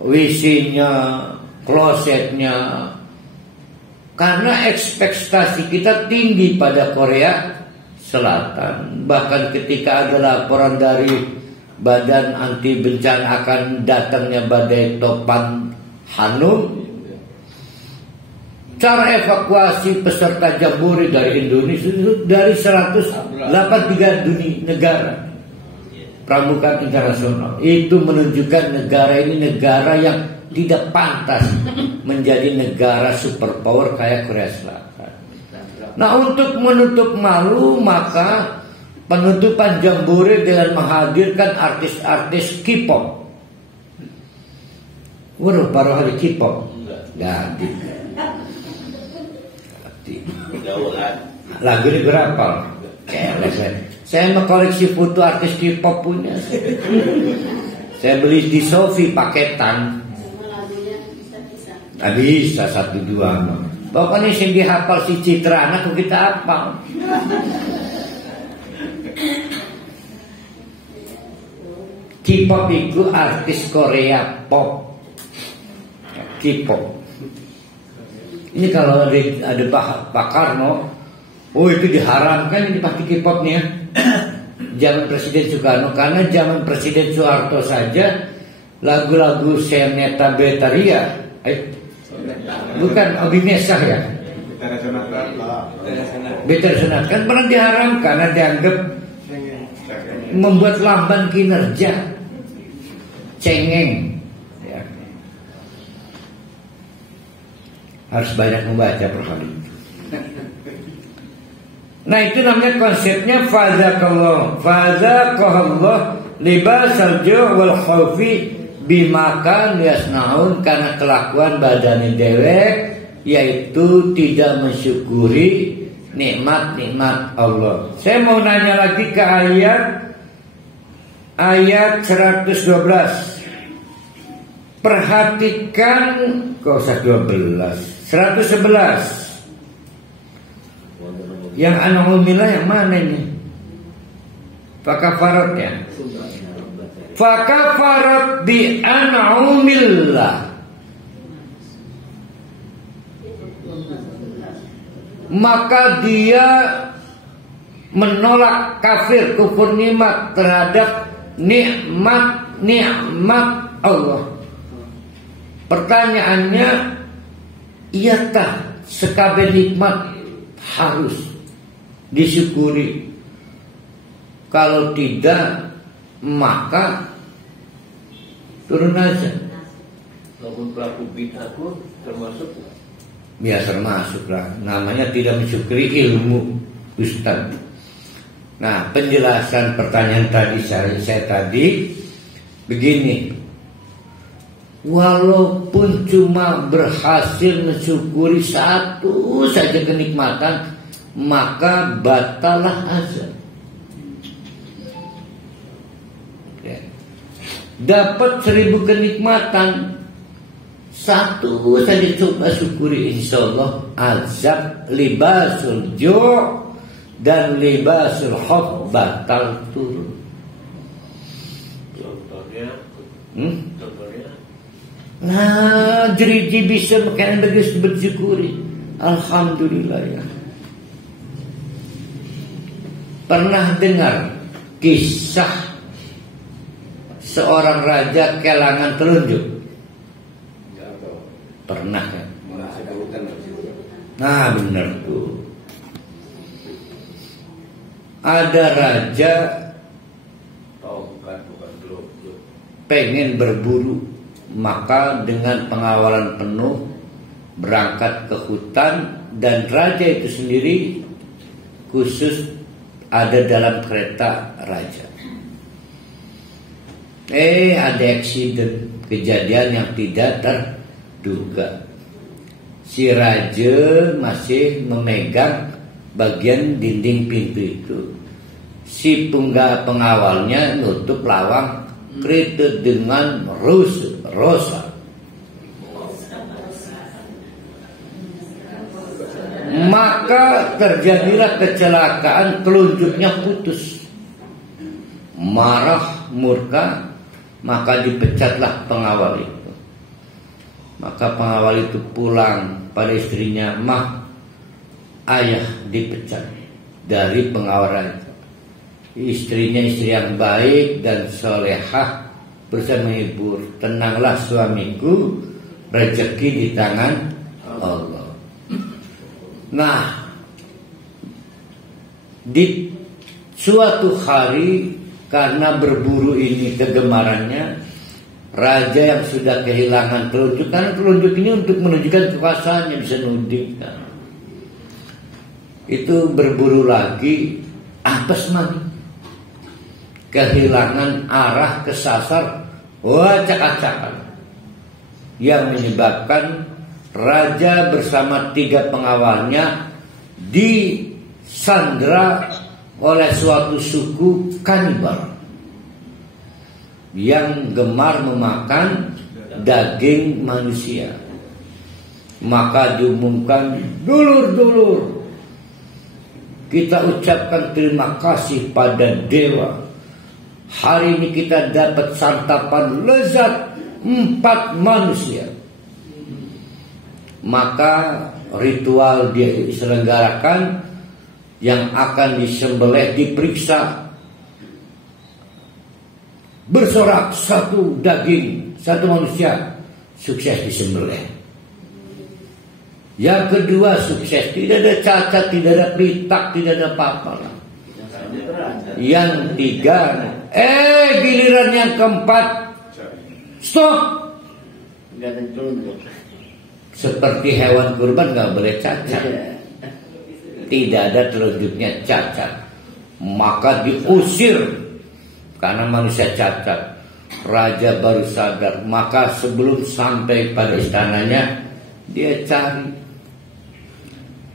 WC-nya, klosetnya, karena ekspektasi kita tinggi pada Korea Selatan. Bahkan ketika ada laporan dari Badan Anti Bencana akan datangnya badai topan Hanum, cara evakuasi peserta Jambore dari Indonesia itu dari 183 negara pramuka internasional. Itu menunjukkan negara ini negara yang tidak pantas menjadi negara superpower kayak Korea Selatan. Nah, untuk menutup malu, maka penutupan Jambore dengan menghadirkan artis-artis K-pop. Waduh, baru hari K-pop. Ganti. Lagu ini berapa? Saya mau koleksi foto artis K-pop punya. Saya beli di Sofi paketan. Nah, bisa 1-2. Pokoknya sing dihafal si Citra anak kita hafal. K-pop itu artis Korea pop. K-pop. Ini kalau ada Pak Karno, itu diharamkan ini pakai K-pop nih ya. Zaman Presiden Soekarno, karena zaman Presiden Soeharto saja lagu-lagu Seneta Betaria, bukan Abimesah ya. Betaria kan pernah diharamkan karena dianggap membuat lamban kinerja, cengeng. Harus banyak membaca perkali itu. Nah, itu namanya konsepnya fadzaqahallah libasal ju' wal khaufi bimakan yasnaun, karena kelakuan badani dewek yaitu tidak mensyukuri nikmat-nikmat Allah. Saya mau nanya lagi ke ayat 112. Perhatikan, kok usah 12, 111. Yang an'umillah yang mana ini? Fakafarat ya. Fakafarat bi an'umillah. Maka dia menolak kafir, kufur nikmat terhadap nikmat Allah. Pertanyaannya, iyakah sekabeh nikmat harus disyukuri? Kalau tidak, maka turun aja. Walaupun pelaku bid'ah pun termasuk. Ya termasuklah. Namanya tidak mensyukuri ilmu Ustaz. Nah, penjelasan pertanyaan tadi saya tadi begini. Walaupun cuma berhasil mensyukuri satu saja kenikmatan, maka batalah azab. Dapat 1000 kenikmatan, satu saja coba syukuri, insyaallah azab libasul ju' dan libasul khauf batal turun. Contohnya. Nah, jadi bisa makan bagus bersyukuri. Alhamdulillah ya. Pernah dengar kisah seorang raja kelangan telunjuk? Pernah kan? Nah, benar tuh. Ada raja pengen berburu, maka dengan pengawalan penuh berangkat ke hutan, dan raja itu sendiri khusus ada dalam kereta raja. Ada accident, kejadian yang tidak terduga. Si raja masih memegang bagian dinding pintu itu. Si pengawalnya nutup lawang kereta dengan rosa. Maka terjadilah kecelakaan, telunjuknya putus. Marah, murka, maka dipecatlah pengawal itu. Maka pengawal itu pulang pada istrinya, "Mah, ayah dipecat dari pengawal itu." Istrinya istri yang baik dan solehah berusaha menghibur, "Tenanglah suamiku, rezeki di tangan Allah." Nah, di suatu hari karena berburu ini kegemarannya, raja yang sudah kehilangan telunjuk, karena telunjuk ini untuk menunjukkan kekuasaannya, bisa nuding. Itu berburu lagi, apes man, kehilangan arah, kesasar, acak-acakan, yang menyebabkan raja bersama 3 pengawalnya disandra oleh suatu suku kanibal yang gemar memakan daging manusia. Maka diumumkan, "Dulur-dulur, kita ucapkan terima kasih pada dewa. Hari ini kita dapat santapan lezat 4 manusia." Maka ritual diselenggarakan, yang akan disembelih diperiksa, bersorak 1 daging, 1 manusia, sukses disembelih. Yang kedua sukses, tidak ada cacat, tidak ada pelitak, tidak ada apa-apa. Yang 3, giliran yang keempat, stop. Seperti hewan kurban gak boleh cacat, tidak ada telunjuknya cacat, maka diusir karena manusia cacat. Raja baru sadar, maka sebelum sampai pada istananya, dia cari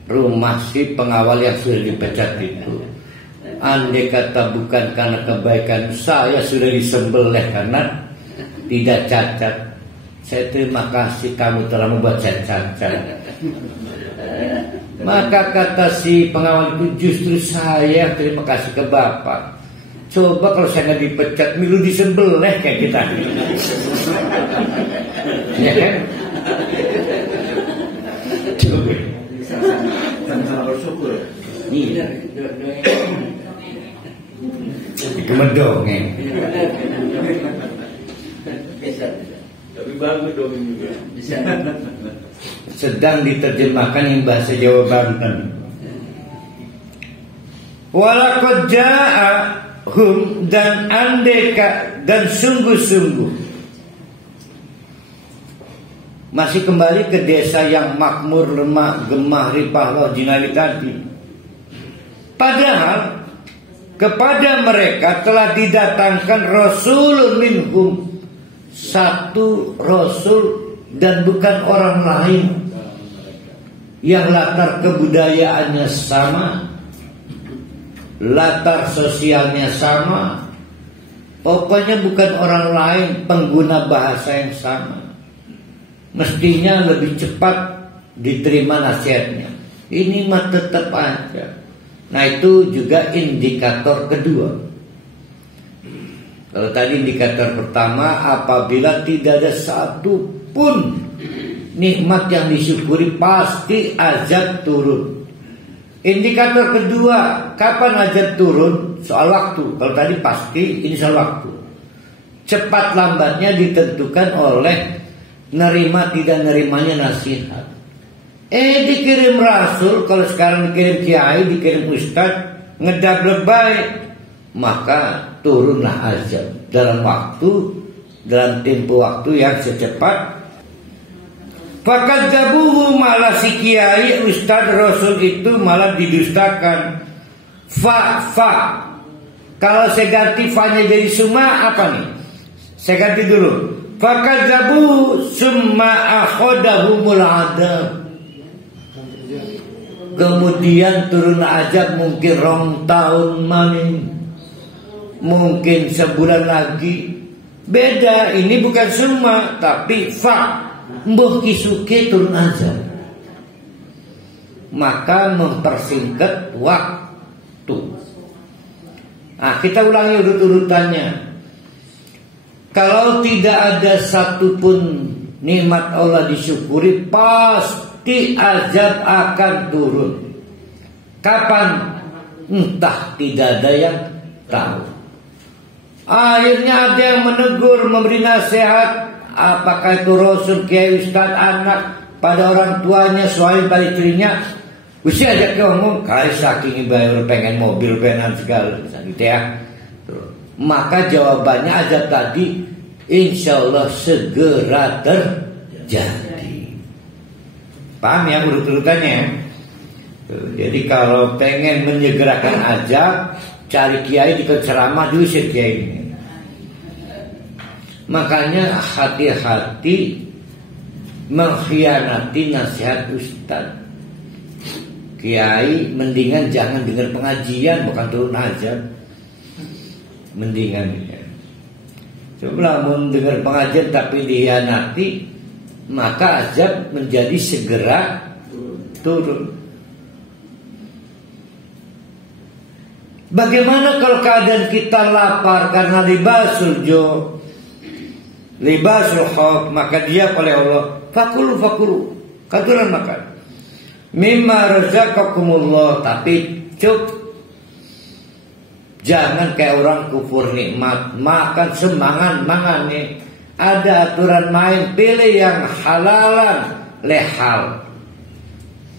rumah si pengawal yang sudah dipecat itu. Andai kata bukan karena kebaikan saya, sudah disembelih karena tidak cacat. Saya terima kasih kamu telah membuat saya cacat. Maka kata si pengawal itu, justru saya terima kasih ke Bapak. Coba kalau saya nggak dipecat, milu disembelih kayak kita. Ya kan? Sama bersyukur. Iya. Kemedongeng. Tapi bagus dong juga. Bisa. Sedang diterjemahkan yang bahasa Jawa Banten. Walaqad ja'ahum, dan andeka, dan sungguh-sungguh. Masih kembali ke desa yang makmur, lemah, gemah, ripah, loh, jinali tadi. Padahal kepada mereka telah didatangkan rasulun minhum, 1 rasul dan bukan orang lain, yang latar kebudayaannya sama, latar sosialnya sama, pokoknya bukan orang lain, pengguna bahasa yang sama. Mestinya lebih cepat diterima nasihatnya. Ini mah tetap aja. Nah, itu juga indikator kedua. Kalau tadi indikator pertama, apabila tidak ada satu pun nikmat yang disyukuri, pasti azab turun. Indikator kedua, kapan azab turun? Soal waktu. Kalau tadi pasti, ini soal waktu. Cepat lambatnya ditentukan oleh nerima tidak nerimanya nasihat. Dikirim rasul, kalau sekarang dikirim kiai, dikirim ustadz, ngedab lebay, maka turunlah azab dalam tempo waktu yang secepat. Fakat jabuhu, malah si kiai, ustadz, rasul itu malah didustakan. Fa. Kalau saya ganti fa-nya jadi summa apa nih? Saya ganti dulu. Fakadzabu summa akhadahumul adab. Kemudian turun azab mungkin rong tahun maning, mungkin sebulan lagi. Beda, ini bukan summa tapi fa. Mbuh kisuke turun azab. Maka mempersingkat waktu. Nah, kita ulangi urut-urutannya. Kalau tidak ada satupun nikmat Allah disyukuri, pasti azab akan turun. Kapan? Entah, tidak ada yang tahu. Akhirnya ada yang menegur, memberi nasihat. Apakah itu Rasul, Kiai, Ustaz, anak pada orang tuanya, suami pada istrinya. Usia aja ngomong, kali saking bayar pengen mobil, pengen segala gitu ya. Maka jawabannya azab tadi insya Allah segera terjadi. Paham ya urut-urutannya? Jadi kalau pengen menyegerakan azab, cari kiai di ceramah diusir kiai ini. Makanya hati-hati mengkhianati nasihat ustaz. Kiai mendingan jangan dengar pengajian, bukan turun azab. Mendingan ya. Coba mendengar pengajian tapi dikhianati, maka azab menjadi segera turun. Bagaimana kalau keadaan kita lapar karena libasul jo, libasul khawf, maka dia oleh Allah fakulu katuran makan mimma razaqakumullah, tapi jangan kayak orang kufur nikmat makan semangan nih. Ada aturan main, pilih yang halalan lehal,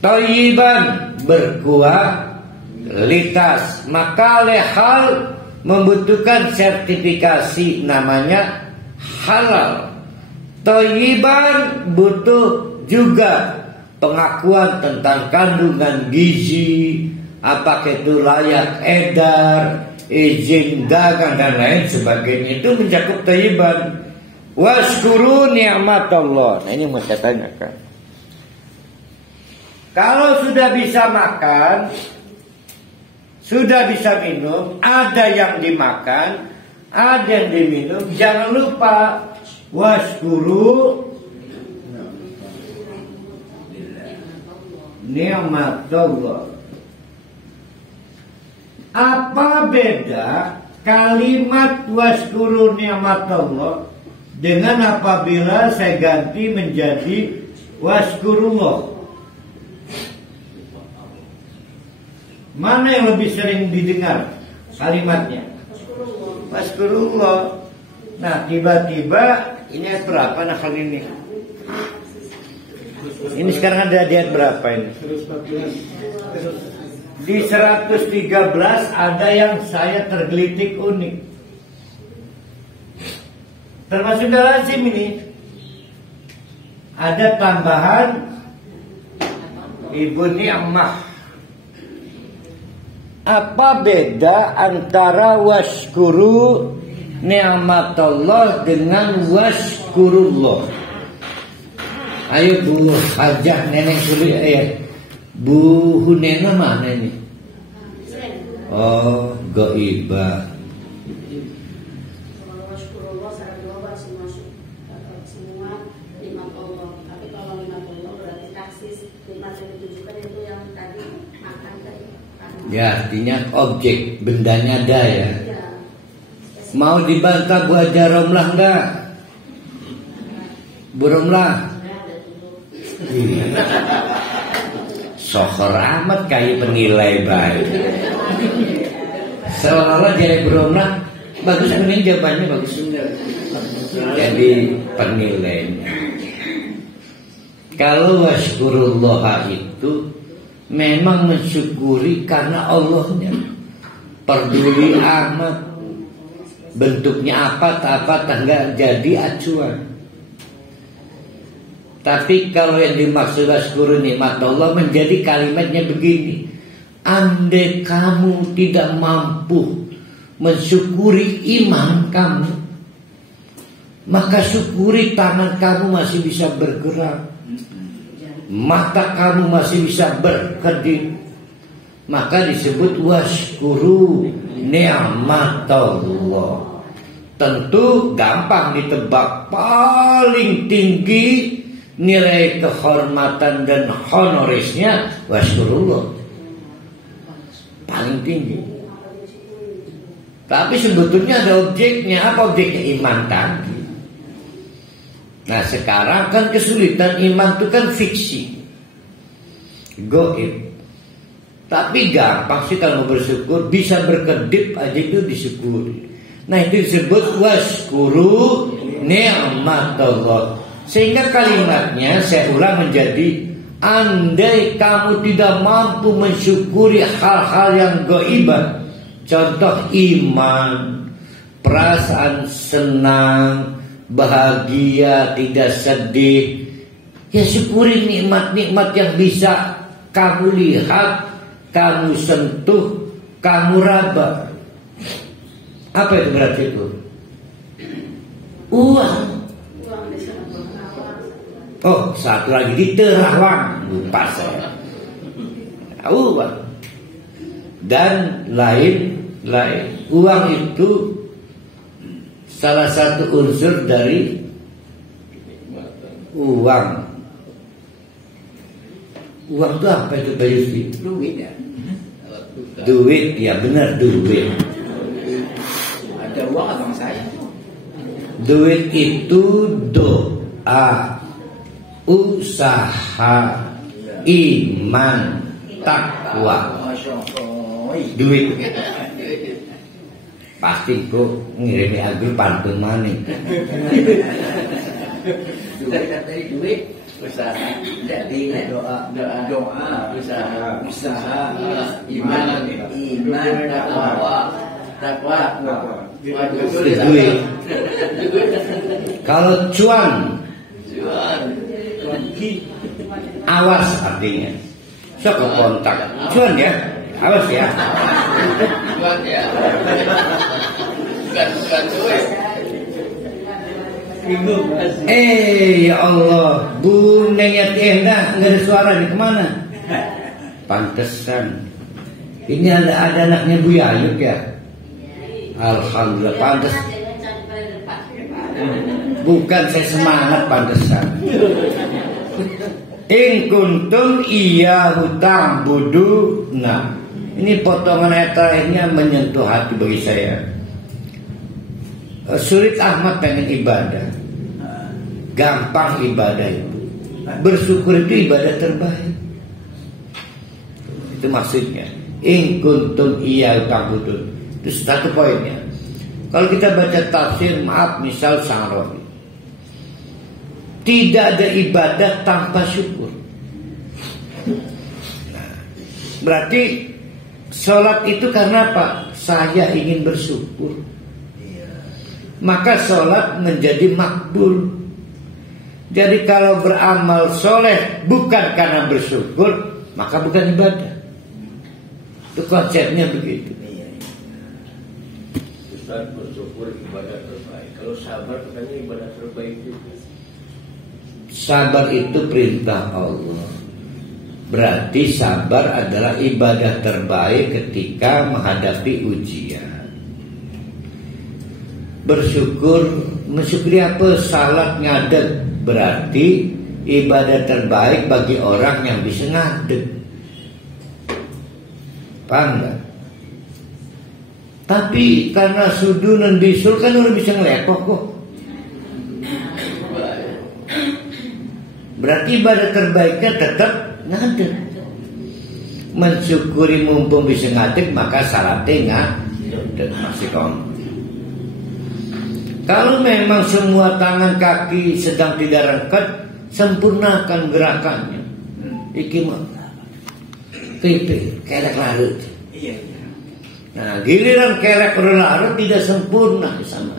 thayyiban berkualitas. Maka lehal membutuhkan sertifikasi namanya halal. Thayyiban butuh juga pengakuan tentang kandungan gizi, apakah itu layak edar, izin dagang dan lain sebagainya. Itu mencakup thayyiban. Washkuru ni'matallah. Nah, ini mau saya tanyakan. Kalau sudah bisa makan, sudah bisa minum, ada yang dimakan, ada yang diminum, jangan lupa washkuru ni'matallah. Apa beda kalimat washkuru ni'matallah dengan apabila saya ganti menjadi washkurullah? Mana yang lebih sering didengar kalimatnya? Washkurullah. Nah, tiba-tiba ini ayat berapa nah kali ini? Ini sekarang ada ayat berapa ini? Di 113 ada yang saya tergelitik unik. Termasuk lazim ini. Ada tambahan Ibu Ni'mah. Apa beda antara washkuru ni'matallah dengan washkurullah? Ayo Bu Hajah nenek sulit Bu Hunena mana ini? Oh, gaibah. Kalau washkurullah secara global semua nikmat Allah. Tapi kalau nikmat Allah berarti taksis nikmat yang ditujukan itu yang tadi makan tadi. Ya, artinya objek bendanya ada ya. Ya. Mau dibantah Bu Haja Romlah enggak? Bu Romlah. Sohor amat kayak penilai baik. Seolah-olah jadi beromlah bagus, ini jawabannya bagus. Jadi penilainya. Kalau washkurullah itu memang mensyukuri karena Allahnya. Peduli amat. Bentuknya apa enggak jadi acuan. Tapi kalau yang dimaksud washkuru nikmat Allah menjadi kalimatnya begini. andai kamu tidak mampu mensyukuri iman kamu, maka syukuri tangan kamu masih bisa bergerak, mata kamu masih bisa berkedip, maka disebut washkuru ni'matallah. Tentu gampang ditebak, paling tinggi nilai kehormatan dan honorisnya washkurullah, paling tinggi. Tapi sebetulnya ada objeknya. Apa objeknya? Iman tadi. Nah sekarang kan kesulitan, iman itu kan fiksi, goib. Tapi gampang sih kalau bersyukur, bisa berkedip aja itu disyukuri. Nah itu disebut washkuru ni'matallah. Sehingga kalimatnya saya ulang menjadi, andai kamu tidak mampu mensyukuri hal-hal yang gaibah, contoh iman, perasaan senang, bahagia, tidak sedih, ya syukuri nikmat-nikmat yang bisa kamu lihat, kamu sentuh, kamu raba. Apa itu berarti itu? Uang. Oh, satu lagi di Terawang, lupa saya. Uang. Dan lain. Uang itu salah satu unsur dari uang. Uang itu apa itu Pak Yusri? Duit ya. Duit, ya benar, duit. Ada uang abang saya. Duit itu doa, usaha, iman, takwa. Masya Allah. Duit. Pasti kok ngirimi Agus pantun maning. Duit dari duit. Usaha. Jadi doa, usaha, iman, takwa. Duit. Kalau cuan, awas artinya. Sok ke kontak. Cuan ya, awas ya. Bukan ya. Bukan duit. Ya Allah, Bu Nengnya Tienda nggak ada suaranya, kemana? Pantesan. Ini ada anaknya Bu Yayuk ya. Alhamdulillah, pantes. Bukan saya semangat, pantesan. In kuntum iyyahu ta'budu. Nah, ini potongan ayat terakhirnya menyentuh hati bagi saya. Sulit Ahmad pengen ibadah, gampang ibadah itu. Bersyukur itu ibadah terbaik. Itu maksudnya. In kuntum iyyahu ta'budun. Itu satu poinnya. Kalau kita baca tafsir, maaf, misal Sa'rawi, tidak ada ibadah tanpa syukur. Nah, berarti sholat itu karena apa? Saya ingin bersyukur. Maka sholat menjadi makbul. Jadi kalau beramal soleh bukan karena bersyukur, maka bukan ibadah. Itu konsepnya begitu. Ustaz, bersyukur ibadah terbaik. Kalau sabar katanya ibadah terbaik juga. Sabar itu perintah Allah. Berarti sabar adalah ibadah terbaik ketika menghadapi ujian. Mensyukuri apa? Salat ngadeg, berarti ibadah terbaik bagi orang yang bisa ngadeg. Paham gak? Tapi karena sudunan bisul kan orang bisa ngelepoh kok. Berarti ibadah terbaiknya tetap ngadeg. Mensyukuri mumpung bisa ngadeg, maka salatnya ngadeg. Masih kamu. Kalau memang semua tangan kaki sedang tidak rengket, sempurnakan gerakannya. Iki mah pipi kelek larut. Iya. Nah, giliran kelek larut tidak sempurna sama.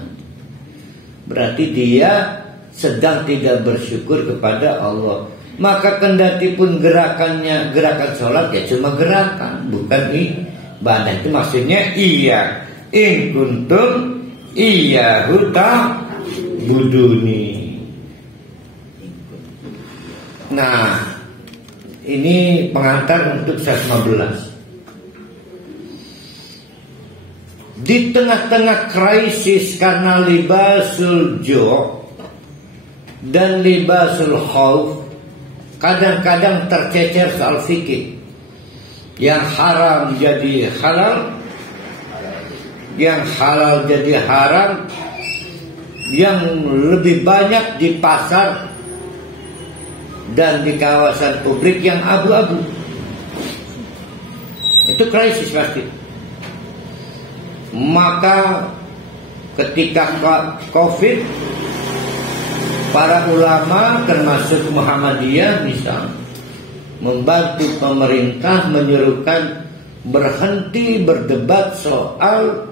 Berarti dia sedang tidak bersyukur kepada Allah. Maka kendati pun gerakannya gerakan sholat ya cuma gerakan, bukan ibadah. Itu maksudnya iya in kuntum iyyahu ta'buduni. Nah, ini pengantar untuk 115. Di tengah-tengah krisis karena libasul ju' dan libasul khauf, kadang-kadang tercecer soal fikih. Yang haram jadi halal, yang halal jadi haram, yang lebih banyak di pasar dan di kawasan publik yang abu-abu. Itu krisis pasti. Maka ketika COVID, para ulama termasuk Muhammadiyah misalnya membantu pemerintah menyerukan berhenti berdebat soal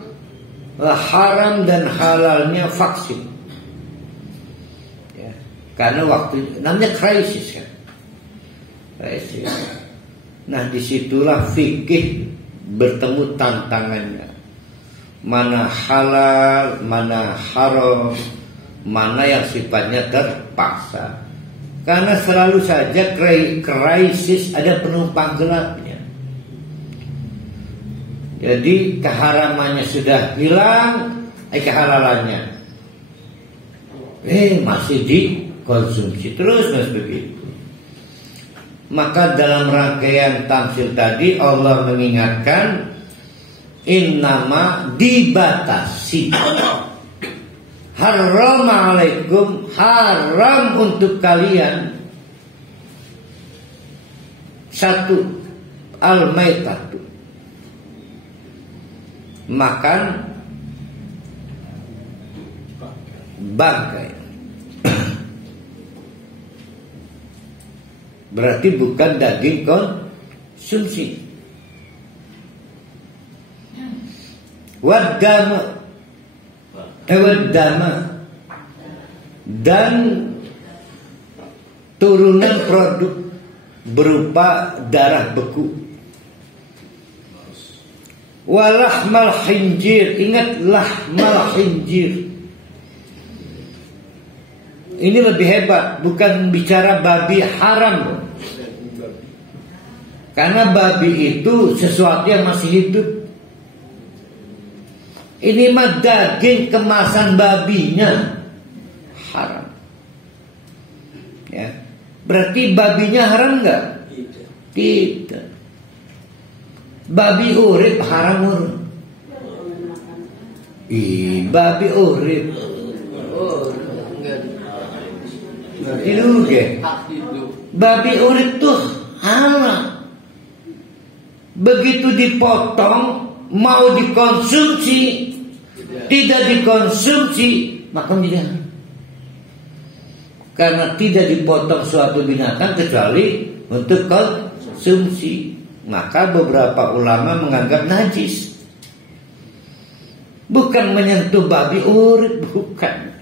haram dan halalnya vaksin. Ya, karena waktu namanya krisis kan. Krisis. Nah, disitulah fikih bertemu tantangannya. Mana halal, mana haram, mana yang sifatnya terpaksa. Karena selalu saja krisis ada penumpang gelapnya. Jadi keharamannya sudah hilang, kehalalannya masih dikonsumsi terus begitu. Maka dalam rangkaian tamsil tadi Allah mengingatkan innama dibatasi. Haram alaikum, haram untuk kalian. Satu, al-maitatu, makan bangkai. Berarti bukan daging konsumsi. Wadama dan turunan produk berupa darah beku. Walahmal khinjir, ingat lahmal khinjir. Ini lebih hebat, bukan bicara babi haram. Karena babi itu sesuatu yang masih hidup. Ini mah daging kemasan babinya haram. Ya. Berarti babinya haram enggak? Tidak. Babi urip haram urip. Babi urip. Itu ge. Babi urip tuh haram. Begitu dipotong mau dikonsumsi, tidak dikonsumsi, maka tidak. Karena tidak dipotong suatu binatang kecuali untuk konsumsi, maka beberapa ulama menganggap najis. Bukan menyentuh babi urip, bukan.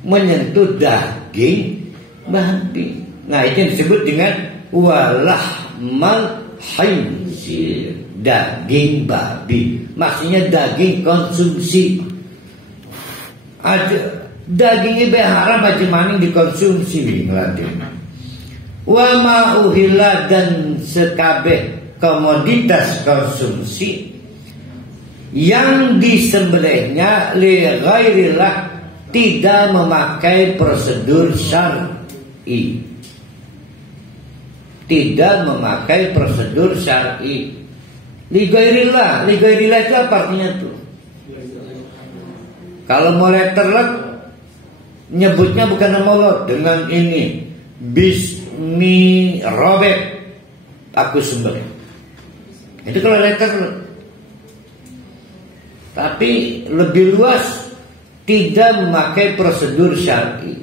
Menyentuh daging babi. Nah, itu yang disebut dengan walahmal khinzir, daging babi. Maksudnya daging konsumsi. Ada daging ibe haram aja maning dikonsumsi ngelatih. Wa ma uhilla dan sekabeh komoditas konsumsi yang disembelihnya li ghairillah, tidak memakai prosedur syar'i. Tidak memakai prosedur syar'i. Li ghairillah itu apa artinya tuh? Kalau mau letterlek nyebutnya bukan nama Allah dengan ini bismi robek aku sembelih. Itu kalau letterlek. Tapi lebih luas tidak memakai prosedur syar'i.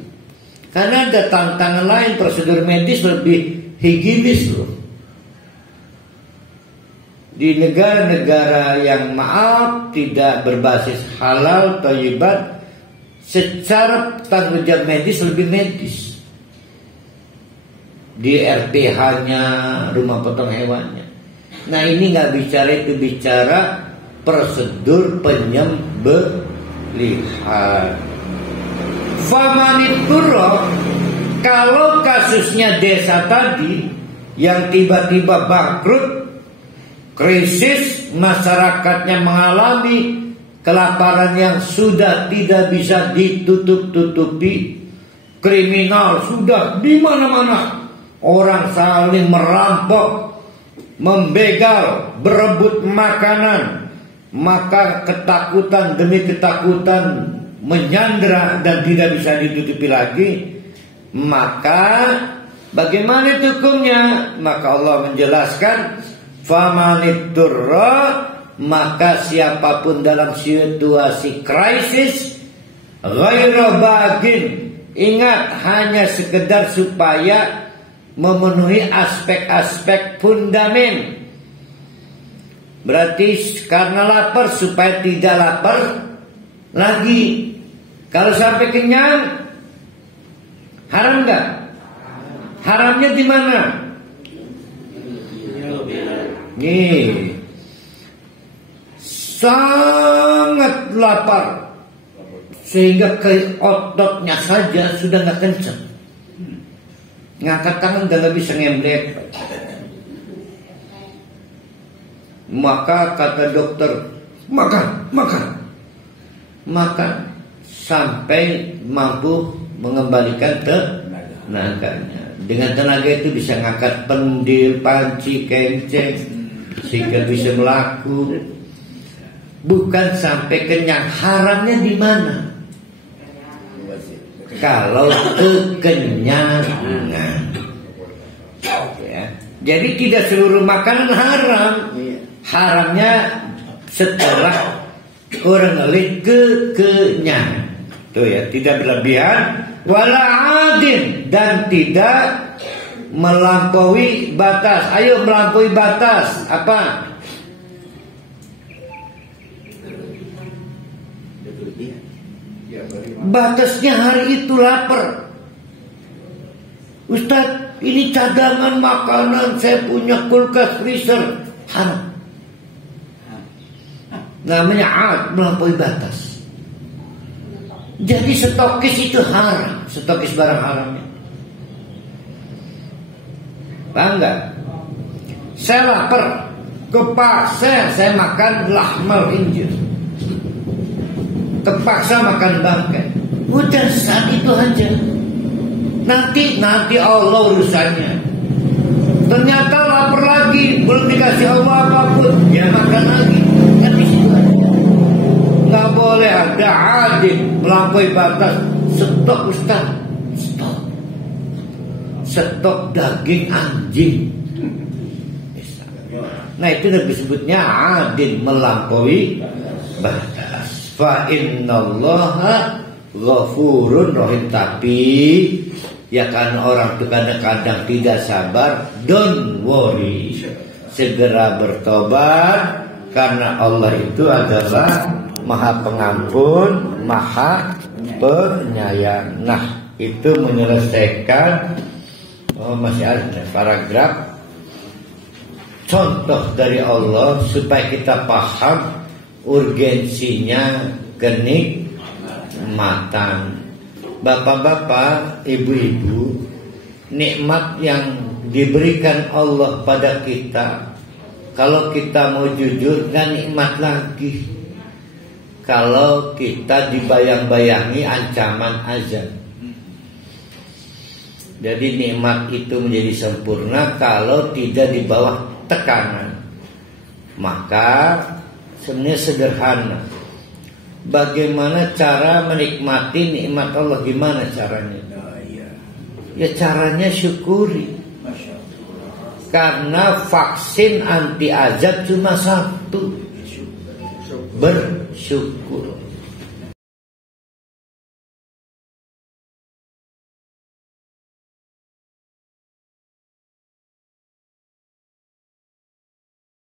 Karena ada tantangan lain, prosedur medis lebih higienis loh. Di negara-negara yang maaf tidak berbasis halal thayyibat, secara tanggung jawab medis lebih medis. di RPH-nya, rumah potong hewannya. Nah ini nggak bicara itu, bicara prosedur penyembelihan. Famaniturro, kalau kasusnya desa tadi yang tiba-tiba bangkrut, krisis, masyarakatnya mengalami kelaparan yang sudah tidak bisa ditutup-tutupi, kriminal sudah di mana-mana, orang saling merampok, membegal, berebut makanan, maka ketakutan demi ketakutan menyandra dan tidak bisa ditutupi lagi. Maka bagaimana itu hukumnya? Maka Allah menjelaskan, famaniturra, maka siapapun dalam situasi krisis, ghairu bagin, ingat hanya sekedar supaya memenuhi aspek-aspek fundamen. Berarti karena lapar supaya tidak lapar lagi. Kalau sampai kenyang, haram nggak? Haramnya di mana? Nih, sangat lapar sehingga ke ototnya saja sudah nggak kencang, ngangkat tangan udah nggak bisa ngemblek. Maka kata dokter, makan sampai mampu mengembalikan tenaganya. Dengan tenaga itu bisa ngangkat pendil, panci, kenceng, sehingga bisa melaku. Bukan sampai kenyang. Haramnya di mana? Kalau kekenyangan. Ya. Jadi tidak seluruh makanan haram. Haramnya setelah orang ngelik kekenyangan. Tuh ya, tidak berlebihan, wala adin, dan tidak melampaui batas. Ayo melampaui batas apa? Batasnya hari itu lapar. Ustaz, ini cadangan makanan, saya punya kulkas freezer. Haram. Namanya melampaui batas. Jadi stokis itu haram, stokis barang haramnya. Paham nggak? Saya lapar, ke pasar saya makan lahmal khinzir, terpaksa makan bangkai. Udah saat itu aja. Nanti Allah urusannya. Ternyata lapar lagi, belum dikasih Allah apapun, ya makan lagi. Kan di situ aja. Nggak boleh ada adil melampaui batas. Stok Ustaz, stok daging anjing. Nah itu disebutnya adil melampaui batas. Fa innallaha ghafurun rahim. Tapi ya kan orang itu kadang-kadang tidak sabar. Don't worry, segera bertobat, karena Allah itu adalah Maha Pengampun, Maha Penyayang. Nah itu menyelesaikan masih ada paragraf contoh dari Allah supaya kita paham urgensinya kenikmatan. Bapak-bapak, ibu-ibu, nikmat yang diberikan Allah pada kita, kalau kita mau jujur, gak nikmat lagi. Kalau kita dibayang-bayangi ancaman azab. Jadi nikmat itu menjadi sempurna kalau tidak di bawah tekanan. Maka sebenarnya sederhana. Bagaimana cara menikmati nikmat Allah? Gimana caranya? Ya caranya syukuri. Karena vaksin anti azab cuma satu, bersyukur.